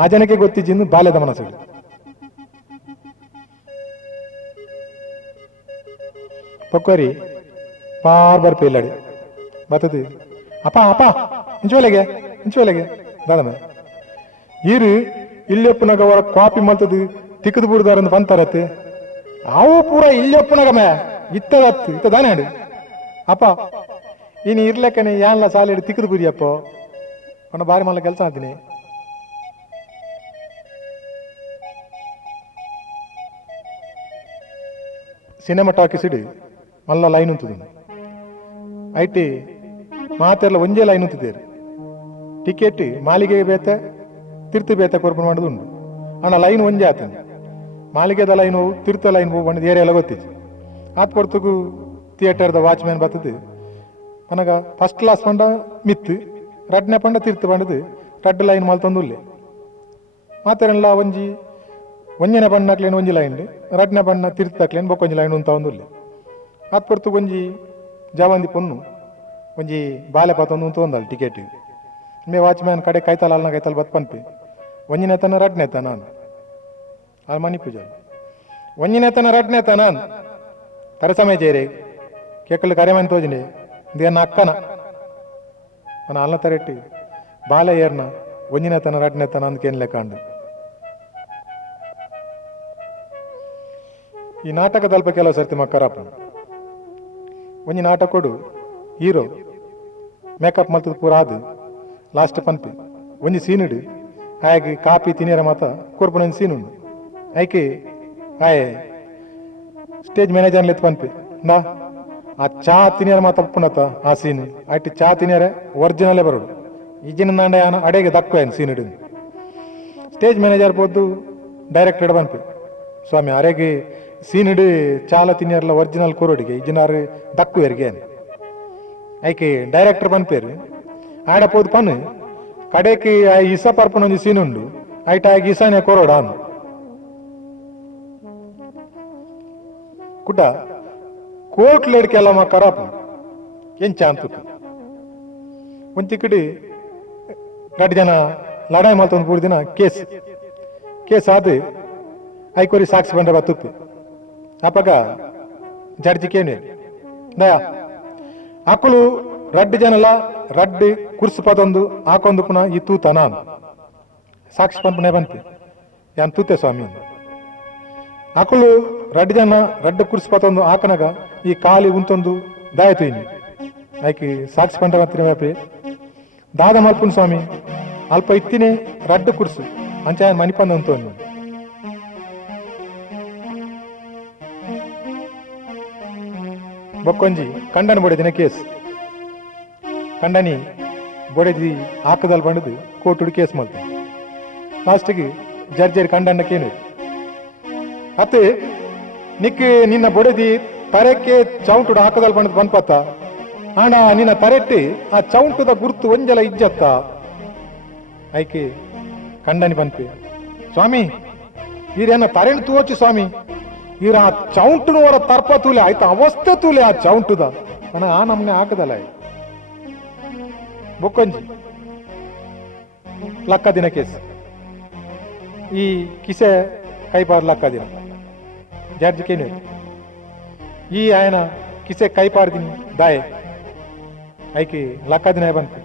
ಆ ಜನಕ್ಕೆ ಗೊತ್ತಿಜ್ಜಿಂದು ಬಾಲ್ಯದ ಮನಸ್ಸು ಪಕ್ವರಿ ಬಾರ್ ಪೇಲಾಡಿ ಬತ್ತದು ಅಪ್ಪ ಇಂಚೋಲೆಗೆ ದಾದಮ ಈರು ಇಲ್ಲೆಪ್ಪುನಗ ಅವರ ಕಾಪಿ ಮಲ್ತದು ತಿಕ್ಕದು ಬುಡ್ದಾರಂದು ಬಂತಾರತ್ತೆ ಅವು ಪೂರ ಇಲ್ಲೆಪ್ಪುನಗ ಮೇ ಇತ್ತ ದಾನೆ ಆಡು ಅಪ್ಪ ಇನ್ನು ಇರ್ಲೆಕ್ಕನೆ ಯಾನ್ಲ ಸಾಲಿಡು ತಿಕ್ಕದು ಬುರಿಯಪ್ಪ ಅವನ ಬಾರಿ ಮಲ್ಲ ಕೆಲಸ ಅಂತೀನಿ ಸಿನಿಮಾ ಟಾಕೀಸ್ ಇಡು ಮಲ್ಲ ಲೈನ್ ಉಂಟು ಐಟಿ ಮಾತೆಲ್ಲ ಒಂಜೇ ಲೈನ್ ಉಂತಿದ್ದೇರು ಟಿಕೆಟ್ ಮಾಲಿಗೆ ಬೇತೆ ತಿರ್ತು ಬೇತೆ ಕೊರ್ಪು ಮಾಡೋದು ಉಂಟು ಅಣ್ಣ ಲೈನ್ ಒಂಜೇ ಆತನು ಮಾಲಿಗೆದ ಲೈನ್ ಹೋವು ತಿರ್ತ ಲೈನ್ ಹೋವು ಬಂದು ಏರಿಯೆಲ್ಲ ಗೊತ್ತಿತ್ತು ಆತ್ ಪೊರ್ತುಗು ಥಿಯೇಟರ್ದ ವಾಚ್ಮ್ಯಾನ್ ಬರ್ತದೆ ನನಗ ಫಸ್ಟ್ ಕ್ಲಾಸ್ ಪಂಡ ಮಿತ್ತು ರಡ್ನೆ ಪಂಡ ತಿರ್ತು ಪಂಡದು ರಡ್ಡು ಲೈನ್ ಮಲ್ತೊಂದುಲ್ಲೆ ಮಾತೆರಲ್ಲ ಒಂಜಿನ ಬಣ್ಣಕ್ಲೇನು ಒಂಜಿ ಲೈನ್ ರಡ್ನೆ ಬಣ್ಣ ತಿರ್ತಕ್ಲೇನು ಬೊಕ್ಕೊಂಜಿ ಲೈನ್ ಉಂತ ಒಂದುಲ್ಲೆ ಆತ್ ಪೊರ್ತು ಒಂಜಿ ಜವಂದಿ ಪೊನ್ನು ಒಂಜಿ ಬಾಲೆ ಪಾತೊಂದು ಉಂತ ಒಂದಲ್ಲ ಟಿಕೆಟ್ ಮೇ ವಾಚ್ಮ್ಯಾನ್ ಕಡೆ ಕೈತಲ್ಲ ಅಲ್ನ ಕೈತಲ್ ಬತ್ ಪನ್ಪೆ ಒಂಜಿನೆತನ ರಡ್ನೆತ ನಾನು ಅಲ್ಲಿ ಮನಿ ಪೂಜೆ ಒಂಜಿನೆತನ ರಡ್ನೆತ ನಾನು ತರಸಮಯ ಜೇರೆ ಕೇಕಲ್ ಕರೆಮನ್ ತೋಜಿನೆ ದೇನ ಅಕ್ಕನ ನಾನು ಅಲ್ಲ ತರೆಟ್ಟಿ ಬಾಲೆ ಏರ್ನ ಒಂಜಿನೆತನ ರಡ್ನೆತನ ಅಂದ್ಕೇನ್ ಲೆಕ್ಕಂಡು ಈ ನಾಟಕದ ಅಲ್ಪ ಕೆಲವು ಸರ್ತಿ ಮಕ್ಕರಪ್ಪ ಒಂಜಿ ನಾಟಕ ಕೊಡು ಹೀರೋ ಮೇಕಪ್ ಮಲ್ತದ ಪೂರ ಆದು ಲಾಸ್ಟ್ ಪನ್ಪಿ ಒಂಜಿ ಸೀನುಡು ಆಯ್ಕೆ ಕಾಪಿ ತಿನ್ನಿರ ಮಾತ ಕೊರ್ಪುನ ಸೀನುಂಡು ಆಯ್ಕೆ ಆಯ್ ಸ್ಟೇಜ್ ಮ್ಯಾನೇಜರ್ ಎತ್ತು ಪನ್ಪಿ ನಾ ಆ ಚಾ ತಿನ್ನಿರ ಮಾತ ಪುನತ ಆ ಸೀನ್ ಆಯ್ತು ಚಾ ತಿನ್ನಿರ ಒರಿಜಿನಲೇ ಬರೋಡು ಈಜಿನ ನಾಂಡೆ ಅಡೆಗೆ ದಕ್ಕುವೇನು ಸೀನುಡು ಸ್ಟೇಜ್ ಮ್ಯಾನೇಜರ್ ಬೋದು ಡೈರೆಕ್ಟರ್ ಪನ್ಪಿ ಸ್ವಾಮಿ ಅರೆಗೆ ಸೀನುಡು ಚಾಲ ತಿನ್ನಿರಲ್ಲ ಒರಿಜಿನಲ್ ಕೊರೋಡಿಗೆ ಈಜಿನಾರು ದಕ್ಕುವೆರಿಗೆ ಆಯ್ಕೆ ಡೈರೆಕ್ಟರ್ ಪನ್ಪೇರು ಆಡಪೋದು ಪನ್ ಕಡೆಗೆ ಇಸ ಪರ್ಪನ ಒಂದು ಸೀನ್ ಉಂಡು ಐಟ ಆಗಿ ಇಸಾನೆ ಕೊರೋಡ ಅನ್ನು ಕುಡ್ಡ ಕೋಟ್ಲೆಡ್ಕೆಲ್ಲ ಮಕ್ಕರಪ್ಪ ಎಂಚ ಅಂತ ಒಂತಿ ಕಡೆ 2 ಜನ ಲಡಾಯಿ ಮಲ್ತೊಂದು ಪೂರ ದಿನ ಕೇಸ್ ಆದು ಐಕೋರಿ ಸಾಕ್ಷಿ ಬಂದ ಬತ್ತುಪ್ಪಿ ಅಪ್ಪಗ ಜಡ್ಜಿಕೇನು ದಯ ಅಕ್ಕಳು 2 ಜನಲ ರಡ್ಡು ಕುರ್ಸು ಪದೊಂದು ಹಾಕೊಂದು ಪುನಃ ಈ ತೂತ ನಾನು ಸಾಕ್ಷಿ ಪಂಪನೆ ಬಂತೆ ಯಾನ್ ತೂತೆ ಸ್ವಾಮಿ ಅಕ್ಕಳು 2 ಜನ ರಡ್ಡು ಕುರ್ಸು ಪದೊಂದು ಹಾಕನಾಗ ಈ ಕಾಲಿ ಉಂತೊಂದು ದಾಯತು ಇನಿ ಆಯ್ಕೆ ಸಾಕ್ಷಿ ಪಂಡ ಮಾತ್ರ ವ್ಯಾಪಿ ದಾದ ಮಲ್ಪುನ್ ಸ್ವಾಮಿ ಅಲ್ಪ ಇತ್ತಿನೇ ರಡ್ಡು ಕುರ್ಸು ಅಂಚ ಮನಿಪಂದ ಅಂತ ಬೊಕ್ಕೊಂಜಿ ಕಂಡನ ಬೊಡೆದಿನ ಕೇಸ್ ಕಂಡನಿ ಬೊಡೆದಿ ಹಾಕದಲ್ಲಿ ಬಂಡದು ಕೋರ್ಟುಡು ಕೇಸ್ ಮಲ್ತ ಲಾಸ್ಟಿಗೆ ಜಡ್ಜರ್ ಕಂಡನ್ನಕ್ಕೇನು ಅತ್ತೆ ನಿಕ್ ನಿನ್ನ ಬೊಡೆದಿ ತರೆಕ್ಕೆ ಚೌಂಟುಡು ಹಾಕದಲ್ಲಿ ಬಂಡದು ಬಂದ್ಪತ್ತ ಹಣ ನಿನ್ನ ತರೆಟ್ಟಿ ಆ ಚೌಂಟುದ ಗುರ್ತು ಒಂಜಲ ಇಜ್ಜತ್ತ ಆಯ್ಕೆ ಕಂಡನಿ ಬಂದ್ಪೆ ಸ್ವಾಮಿ ಈರೇನ ತರೆಣು ತೋಚು ಸ್ವಾಮಿ ಈರ ಆ ಚೌಂಟುನು ಅವರ ತರ್ಪ ತೂಲೆ ಆಯ್ತು ಅವಸ್ಥೆ ತೂಲೆ ಆ ಚೌಂಟುದ ಅಣ್ಣ ಆ ನಮ್ನೆ ಹಾಕದಲ್ಲ ಬೊಕ್ಕೊಂಜಿ ಲಕ್ಕ ದಿನ ಕೇಸ್ ಈ ಕಿಸೆ ಕೈಪಾರ್ ಲಕ್ಕ ದಿನ ಜಡ್ಜ್ ಕೇನು ಈ ಆಯನ ಕಿಸೆ ಕೈಪಾರ್ದಿನಿ ದಾಯೆ ಐಕಿ ಲಕ್ಕ ದಿನ ಬಂತು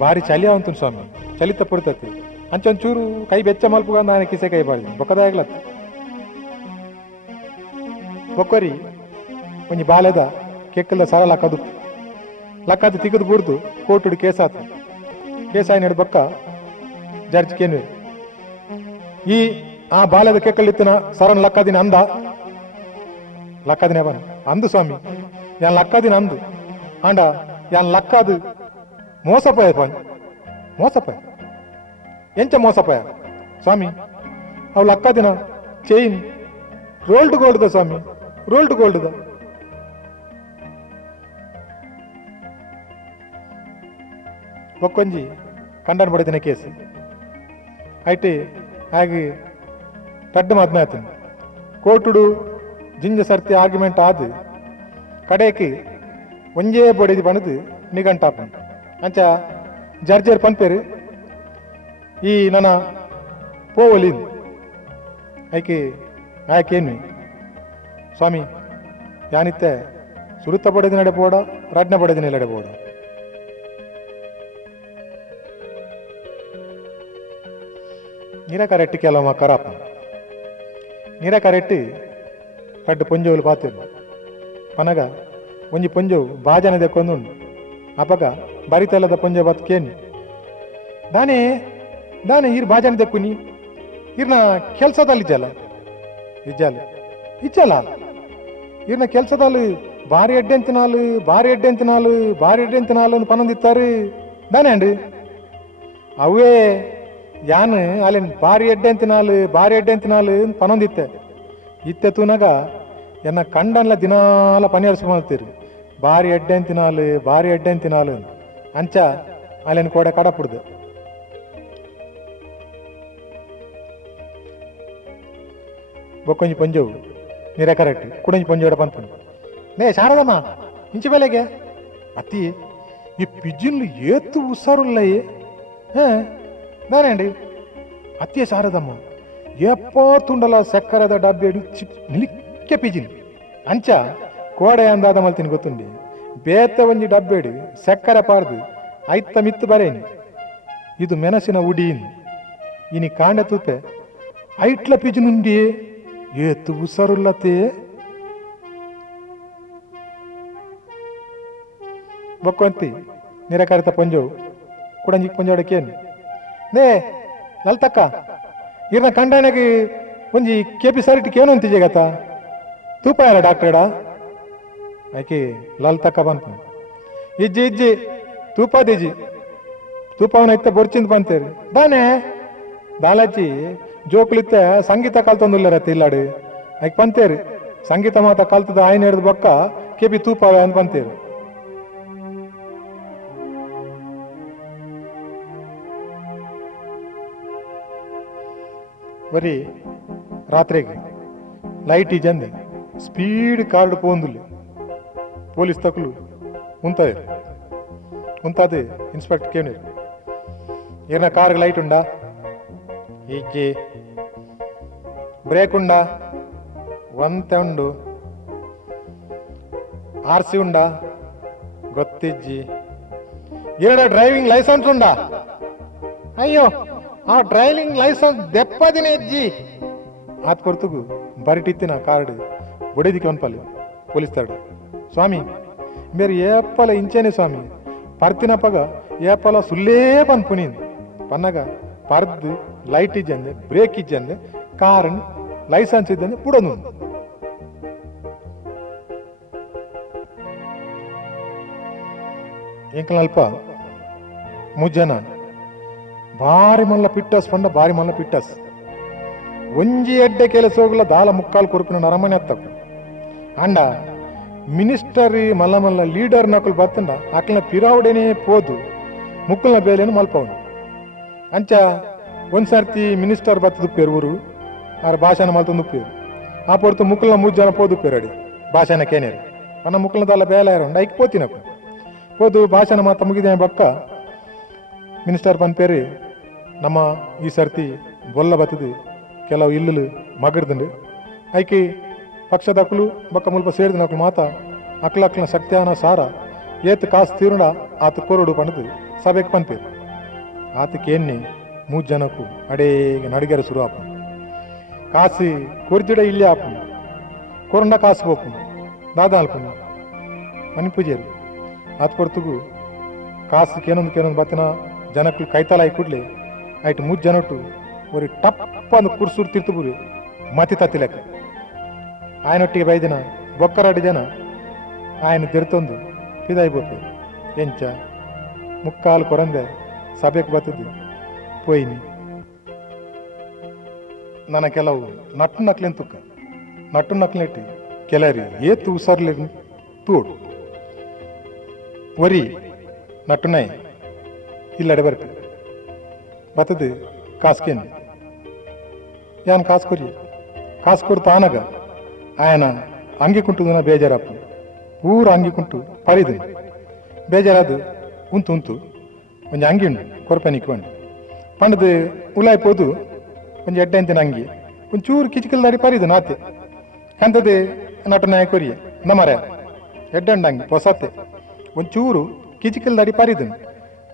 ಭಾರಿ ಚಲಿಯ ಅಂತು ಸ್ವಾಮಿ ಚಲಿತ ಪುಡ್ತತಿ ಅಂಚೊಂಚೂರು ಕೈ ಬೆಚ್ಚ ಮಲ್ಪುಗಂದ ಆಯನ ಕಿಸೆ ಕೈಪಾರ್ದಿನಿ ಬೊಕ್ಕದಾಗ್ಲತ್ತ ಬೊಕ್ಕರಿ ಒಂಜಿ ಬಾಲೆದ ಕೆಕ್ಕಲ್ದ ಸರ ಲಕ್ಕದು ತಿಗದು ಬುಡ್ದು ಕೋರ್ಟುಡು ಕೇಸಾತು ಕೇಸಾಯಿ ನಡು ಬೊಕ್ಕ ಜಡ್ಜ್ ಕೇನು ಈ ಆ ಬಾಲೆದ ಕೆಕ್ಕಲ್ಲಿತ್ತಿನ ಸರನ್ ಲಕ್ಕದಿನ ಅಂದ ಲಕ್ಕದಿನ ಬನ ಅಂದು ಸ್ವಾಮಿ ಯಾನ್ ಲಕ್ಕದಿನ ಅಂದು ಆಂಡ ಯಾನ್ ಲಕ್ಕದು ಮೋಸಪಾಯ ಮೋಸಪಾಯ ಎಂಚ ಮೋಸಪಾಯ ಸ್ವಾಮಿ ಅವು ಲಕ್ಕದಿನ ಚೈನ್ ರೋಲ್ಡ್ ಗೋಲ್ಡ್ದ ಸ್ವಾಮಿ ರೋಲ್ಡ್ ಗೋಲ್ಡ್ದ ಬೊಕ್ಕೊಂಜಿ ಕಂಡನ್ ಬಡದಿನ ಕೇಸ್ ಐಟಿ ಹಾಗೆ ತಡ್ಡು ಮಾತನಾಡ್ತೀನಿ ಕೋರ್ಟುಡು ಜಿಂಜ ಸರ್ತಿ ಆರ್ಗ್ಯುಮೆಂಟ್ ಆದು ಕಡೆಗೆ ಒಂಜೇ ಬೊಡೆದಿ ಬಣದು ನಿಘಂಟಾಪನ್ ಅಂಚ ಜರ್ಜರ್ ಪನ್ಪೇರು ಈ ನನ್ನ ಪೋವಲಿನ್ ಆಯ್ಕೇನು ಸ್ವಾಮಿ ಯಾನಿತ್ತೆ ಸುರುತ್ತ ಬಡದಿನ ಎಡೆಬೋಡ ರಡ್ನ ಬಡದಿನ ಎಡೆಬೋಡ ನೀರಕರೆಟ್ಟಿ ಕೆಲವ ಕರಾಪ ನೀರಕರೆಟ್ಟಿ ಕಡ್ಡು ಪೊಂಜೋಲು ಪಾತಿರು ಪನಗ ಒಂಜಿ ಪೊಂಜವು ಬಾಜನ ದೆಕ್ಕೊಂದು ಅಪಗ ಬರಿತಲ್ಲದ ಪೊಂಜ ಬತ್ಕೇನು ದಾನೆ ಈರ್ ಬಾಜನ ದೆಕ್ಕುನಿ ಇರ್ನ ಕೆಲ್ಸದಲ್ಲಿ ಇಜ್ಜಲ್ಲ ಇರ್ನ ಕೆಲ್ಸದಲ್ಲಿ ಭಾರಿ ಎಡ್ಡೆಂತಿನಾಲು ಪನೊಂದಿತ್ತಾರೆ ದಾನೆ ಅಂಡು ಅವೇ ಯಾನ್ ಅಲ್ಲಿ ಭಾರಿ ಎಡ್ಡೆ ಅಂತಿನಾಲು ಪನೊಂದಿತ್ತೆ ಇತ್ತೆ ತೂನಾಗ ಎನ್ನ ಕಂಡನ್ಲ ದಿನಾಲ ಪನಿಯರ್ಸ್ ಮಾಡ್ತೀರಿ ಭಾರಿ ಎಡ್ಡೆ ಅಂತಿನಾಲು ಅಂಚ ಅಲ್ಲೇನು ಕೋಡೆ ಕಡಪುಡ್ದು ಬೊಕ್ಕೊಂಜಿ ಪಂಜವು ನೀರೇ ಕರೆಕ್ಟ್ ಕುಡಂಜಿ ಪಂಜೋಡ ಪಂಪನು ನೇ ಶಾರದಮ್ಮ ಇಂಚಿ ಬೆಲೆಗೆ ಅತಿ ಈ ಪಿಜ್ಜಿನ್ಲು ಏತು ಉಸಾರುಲ್ಲಯ್ಯ ನಾನೇಂಡಿ ಅತ್ತಿಯ ಶಾರದಮ್ಮ ಎಪ್ಪತ್ತುಂಡಲ ಸಕ್ಕರದ ಡಬ್ಬೆಡು ನಿಲಿಕ್ಕೆ ಪಿಜಿನ್ ಅಂಚ ಕೋಡೆ ಅಂದಾದ ಮಲ್ತೀನಿ ಗೊತ್ತುಂಡಿ ಬೇತ ಒಂಜಿ ಡಬ್ಬೆಡು ಸಕ್ಕರೆ ಪಾರ್ದು ಐತ್ತ ಮಿತ್ತು ಬರೇನಿ ಇದು ಮೆಣಸಿನ ಉಡೀನ್ ಇನಿ ಕಾಂಡೆ ತೂತೆ ಐಟ್ಲ ಪಿಜಿನುಂಡಿ ಏತು ಉಸಾರುಲ್ಲತೆ ಬೊಕ್ಕೊಂತಿ ನಿರಕಾರಿತ ಪೊಂಜವು ಕುಡಂಜಿ ಪೊಂಜೋಡಕ್ಕೇನು ನೇ ನಲ್ತಕ್ಕ ಇರ್ನ ಕಂಡಾಣಗೆ ಒಂಜಿ ಕೆಪಿ ಸರಿಟಿಗೆ ಏನು ಅಂತಿಜೆ ಗತ ತೂಪ ಇಲ್ಲ ಡಾಕ್ಟ್ರೇಡ ಆಯ್ಕೆ ಲಲ್ತಕ್ಕ ಬಂತು ಇಜ್ಜಿ ತೂಪದಿಜಿ ತೂಪವನ ಇತ್ತ ಬೊರ್ಚಿಂದ ಬಂತೇರಿ ದಾನೆ ದಾಲಜ್ಜಿ ಜೋಕುಲಿತ್ತ ಸಂಗೀತ ಕಲ್ತೊಂದುಲ್ಲರತ್ತೆ ಇಲ್ಲಾಡು ಆಯ್ಕೆ ಬಂತೇರಿ ಸಂಗೀತ ಮಾತ ಕಲ್ತದ ಆಯ್ನ ಹಿಡಿದು ಬೊಕ್ಕ ಕೆಪಿ ತೂಪವೆ ಅಂತ ಬಂತೇರಿ ಬರೀ ರಾತ್ರಿಗೆ ಲೈಟ್ ಜಂದೆ ಸ್ಪೀಡ್ ಕಾರ್ಡ್ ಪೋಂದುಲ್ಲೆ ಪೊಲೀಸ್ ತಕಲು ಉಂತಾದೆ ಇನ್ಸ್ಪೆಕ್ಟರ್ ಕೇಳಿ ಏನ ಕಾರ್ಗೆ ಲೈಟ್ ಉಂಡಾ ಈಜಿ ಬ್ರೇಕ್ ಉಂಡಾ ಒಂತೆ ಉಂಡು ಆರ್ಸಿ ಉಂಡಾ ಗೊತ್ತಿಜ್ಜಿ ಏನ ಡ್ರೈವಿಂಗ್ ಲೈಸೆನ್ಸ್ ಉಂಡಾ ಅಯ್ಯೋ ಆ ಡ್ರೈವಿಂಗ್ ಲೈಸೆನ್ಸ್ ದೆಪ್ಪದಿನೇ ಇಜ್ಜಿ ಆತ್ ಕೊರ್ತುಗು ಬರಿಟಿತ್ತಿನ ಕಾರ್ಡ್ ಬೊಡೆದಿಕ್ಕೆ ಒನ್ಪಲ್ಲಿ ಪೊಲೀಸ್ ತಾಡು ಸ್ವಾಮಿ ಮೇರೆ ಏಪಲ ಇಂಚೇನೆ ಸ್ವಾಮಿ ಪರ್ತಿನ ಪಗ ಏಪಲ ಸುಲ್ಲೇ ಪನ್ ಪುನೀನ್ ಪನ್ನಗ ಪರ್ದು ಲೈಟ್ ಇಜ್ಜಂದೆ ಬ್ರೇಕ್ ಇಜ್ಜಂದೆ ಕಾರನ್ ಲೈಸೆನ್ಸ್ ಇದ್ದಂದೆ ಪುಡನು ಎಂಕಲ್ಪ ಮುಜ್ಜನ ಭಾರಿ ಮಲ್ಲ ಪಿಟ್ಟಸ್ ಪಂಡ ಭಾರಿ ಮಲ್ಲ ಪಿಟ್ಟಸ್ ಒಂಜಿ ಎಡ್ಡೆ ಕೆಲಸಗಳ ದಾಲ ಮುಕ್ಕಾಲು ಕೊರುಪಿನ ನರಮನೆ ಹತ್ತಕು ಅಂಡ ಮಿನಿಸ್ಟರ್ ಮಲ್ಲ ಮಲ್ಲ ಲೀಡರ್ ನಕಲು ಬತ್ತಂಡ ಆಕಲ್ನ ಪಿರಾವಡೆನೇ ಪೋದು ಮುಕ್ಕಲ್ನ ಬೇಲೆನು ಮಲ್ಪವನು ಅಂಚ ಒಂದ್ಸರ್ತಿ ಮಿನಿಸ್ಟರ್ ಬತ್ತದುಪ್ಪೇರು ಊರು ಆರ ಭಾಷಣ ಮಲ್ತೊಂದುಪ್ಪೇರು ಆ ಪೊರ್ತು ಮುಕ್ಕಲ್ನ ಮೂರು ಜನ ಪೋದುಪ್ಪೇರಡಿ ಭಾಷಣ ಕೇನೇರು ಅನ್ನ ಮುಕ್ಕಲ್ನ ದಾಲ ಬೇಲೆ ಇರೋಂಡ ಐಕ್ ಪೋತಿನಕು ಪೋದು ಭಾಷಣ ಮಾತ ಮುಗಿದ ಬಕ್ಕ ಮಿನಿಸ್ಟರ್ ಬಂದ್ಪೇರಿ ನಮ್ಮ ಈ ಸರ್ತಿ ಬೊಲ್ಲ ಬತ್ತದು ಕೆಲವು ಇಲ್ಲು ಮಗಡ್ದಂಡು ಐಕಿ ಪಕ್ಷದ ಅಕ್ಕಲು ಬಕ್ಕ ಮುಲ್ಪ ಸೇರಿದ ಅಕ್ಕಲು ಮಾತ ಅಕ್ಲಕ್ಲ ಶಕ್ತಿಯಾನ ಸಾರ ಏತ್ ಕಾಸು ತೀರುಂಡ ಆತ ಕೊರಡು ಪಂಡದು ಸಭೆಗೆ ಪಂಪೇರು ಆತಕ್ಕೆ ಎಣ್ಣೆ ಮೂರು ಜನಕ್ಕೂ ಅಡೇಗೆ ನಡಿಗೆರ ಶುರು ಆಪು ಕಾಸು ಕೊರ್ಜಿಡ ಇಲ್ಲೇ ಆಪು ಕೊರಂಡ ಕಾಸು ಹೋಪು ದಾದ ಅಲ್ಪು ಮನಿ ಪೂಜೆರು ಆತ ಕೊಡ್ತುಗು ಕಾಸು ಕೇನೊಂದು ಬತ್ತಿನ ಜನಕ್ಕಳು ಕೈತಾಲ ಆಯ್ ಕೂಡ್ಲೆ ಆಯ್ತು ಮೂರು ಜನಟ್ಟು ஒரு ಟಪ್ಪ ಅಂದು ಕುರ್ಸೂರು ತಿರ್ತುಬುರಿ ಮತಿ ತತ್ತಿಲೆಕ್ಕ ಆಯನೊಟ್ಟಿಗೆ ಬೈದಿನ ಬೊಕ್ಕರಾಡಿ ಜನ ಆಯನ ತಿರ್ತೊಂದು ಪಿದಾಯ್ಬೋದು ಎಂಚ ಮುಕ್ಕಾಲು ಕೊರಂದೆ ಸಭೆಗೆ ಬರ್ತದ್ದು ಪೋಯ್ನಿ ನನ್ನ ಕೆಲವು ನಟ್ಟು ನಕ್ಲಿನ ತುಕ್ಕ ನಟ್ಟು ನಕ್ಲಿಟ್ಟು ಕೆಲರಿ ಏತು ಉಸರ್ಲಿ ತೂಡು ಒರಿ ನಟ್ಟುನಾಯಿ ಇಲ್ಲಡೆ ಬರ್ತೀವಿ ಬರ್ತದೆ ಕಾಸ್ಕೇನು ಯಾನ್ ಕಾಸು ಕೊರಿ ಕಾಸು ಕೊಡ್ತಾ ಆನಗ ಆಯನ ಅಂಗಿ ಕುಂಟುದನ ಬೇಜಾರಪ್ಪು ಊರು ಅಂಗಿ ಕುಂಟು ಪರಿದು ಬೇಜಾರಾದು ಉಂತು ಒಂಜಿ ಅಂಗಿ ಉಂಡು ಕೊರಪೆ ನಿಕ್ಕೊಂಡು ಪಂಡದು ಉಲಾಯ್ ಪೋದು ಒಂಜಿ ಎಡ್ಡೆ ಅಂತಿನ ಅಂಗಿ ಒಂಚೂರು ಕಿಚಿಕಲ್ದಾಡಿ ಪರಿದು ನಾತೆ ಕಂತದೆ ನಟು ನಾಯ ಕೊರಿಯೆ ನಮರ ಎಡ್ಡಂಡ ಅಂಗಿ ಹೊಸತ್ತೆ ಒಂಚೂರು ಕಿಚಿಕಲ್ದಾಡಿ ಪರಿದು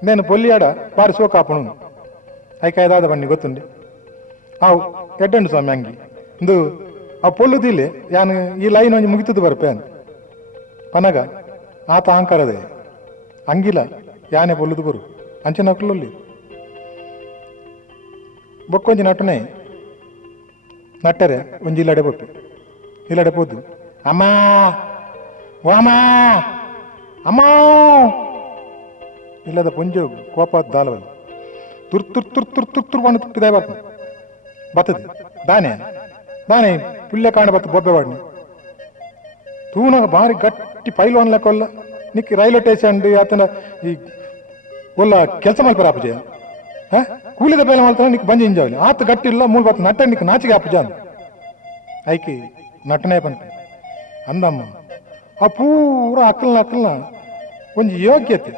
నేను పొల్లియాడ వారి సోకాపును ఐకాయదాద బన్ని ಗೊತ್ತುಂಡೆ ಅವು ಎಡ್ಡಂಡು ಸ್ವಾಮಿ ಅಂಗಿ ಇಂದು ಆ ಪೊಲ್ಲುದಿಲ್ಲಿ ಯಾನು ಈ ಲೈನ್ ಒಂಜಿ ಮುಗಿತದ್ದು ಬರ್ಪೆ ಅಂತ ಪನಗ ಆತ ಅಹಂಕಾರದೆ ಅಂಗಿಲ ಯಾನೆ ಪೊಲ್ಲುದು ಬರು ಅಂಚೆ ನಕ್ಲಲ್ಲಿ ಬೊಕ್ಕೊಂಜಿ ನಟನೆ ನಟ್ಟರೆ ಒಂಜಿ ಇಲ್ಲಡೆ ಬೊಪ್ಪೆ ಇಲ್ಲಡೆ ಪೋದು ಅಮ್ಮ ಓ ಅಮ್ಮ ಅಮ್ಮ ಇಲ್ಲದ ಪುಂಜು ಕೋಪ ದಾಲವಲ್ಲಿ ತುರ್ ಬಂದು ತುಪ್ಪಿದ ಬರ್ತದೆ ದಾನೆ ದಾನೆ ಪುಲ್ಯ ಕಾಣ ಬತ್ತ ಬೊಬ್ಬೆ ಬಾಡ್ನಿ ತೂನಾಗ ಭಾರಿ ಗಟ್ಟಿ ಪೈಲ್ವಾನ್ ಲೆಕ್ಕೊಲ್ಲ ನಿಕ್ಕಿ ರೈಲ್ವೆ ಸ್ಟೇಷನ್ ಆತನ ಈ ಒಲ್ಲ ಕೆಲಸ ಮಾಡ್ಪಾರ ಅಪ್ಪಜ ಕೂಲಿದ ಬೇಲೆ ಮಾಡ್ತಾನೆ ನಿಕ್ ಬಂಜಿ ಇಂಜಾವಲಿ ಆತ ಗಟ್ಟಿ ಇಲ್ಲ ಮೂಲ ಬತ್ತ ನಟ ನಿಕ್ ನಾಚಿಗೆ ಅಪ್ಪಜ ಐಕಿ ನಟನೆ ಬಂತ ಅಂದಮ್ಮ ಆ ಪೂರ ಅಕ್ಕಲ್ನ ಒಂಜಿ ಯೋಗ್ಯತೆ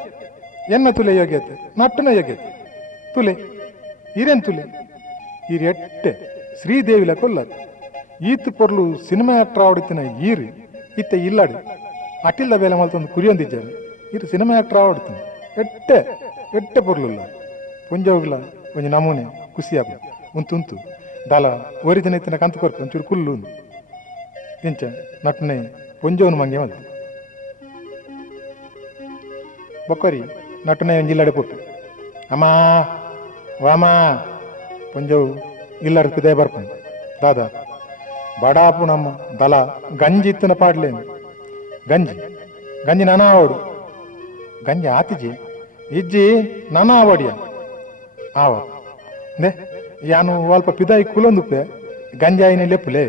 ಎನ್ನ ತುಲೆ ಯೋಗ್ಯತೆ ನಟ್ಟನ ಯೋಗ್ಯತೆ ತುಲೆ ಈರೇನ್ ತುಲೆ ಈರ್ ಎಟ್ಟೆ ಶ್ರೀದೇವಿಲ ಕೊಲ್ಲ ಈತ್ ಪೊರ್ಲು ಸಿನಿಮಾ ಆಕ್ಟರ್ ಆವಡಿತಿನ ಈರು ಇತ್ತ ಇಲ್ಲಾಡಿ ಅಟ್ಟಿಲ್ದ ಬೇಲೆ ಮಲ್ತೊಂದು ಕುರಿಯೊಂದಿದ್ದಾರೆ ಈರು ಸಿನಿಮಾ ಆಕ್ಟರ್ ಆವಡಿತೀನಿ ಎಟ್ಟೆ ಪೊರ್ಲುಲ್ಲ ಪುಂಜ ಹೋಗ್ಲ ಒಂಜಿ ನಮೂನೆ ಖುಷಿಯಾಗ ತುಂತು ದಾಲ ಒರಿಜಿನ ಇತ್ತಿನ ಕಂತು ಕೊರ್ಪು ಒಂಚೂರು ಕುಲ್ಲು ಇಂಚ ನಟನೆ ಪುಂಜವನು ಮಂಗೆ ಮಲ್ತು ಬೊಕ್ಕರಿ ನಟನೆ ಒಂಜಿ ಇಲ್ಲಾಡೆ ಪುಟ್ಟು ಅಮ್ಮ ವಾಮ ಪುಂಜವು ಇಲ್ಲಡ್ಕು ದೇ ಬರ್ಪುಂಡು ದಾದಾ ಬಡಾಪು ನಮ್ಮ ದಲ ಗಂಜಿ ಇತ್ತನ ಪಾಡ್ಲೇನು ಗಂಜಿ ನಾನಾ ಆವಡು ಗಂಜಿ ಆತಿಜಿ ಇಜ್ಜಿ ನಾನಾ ಆವಡಿಯ ಆವ ನೇ ಯಾನು ಅಲ್ಪ ಪಿದಾಯಿ ಕುಲೊಂದುಪ್ಪೆ ಗಂಜಿ ಆಯ್ನ ಲೆಪ್ಪುಲೆ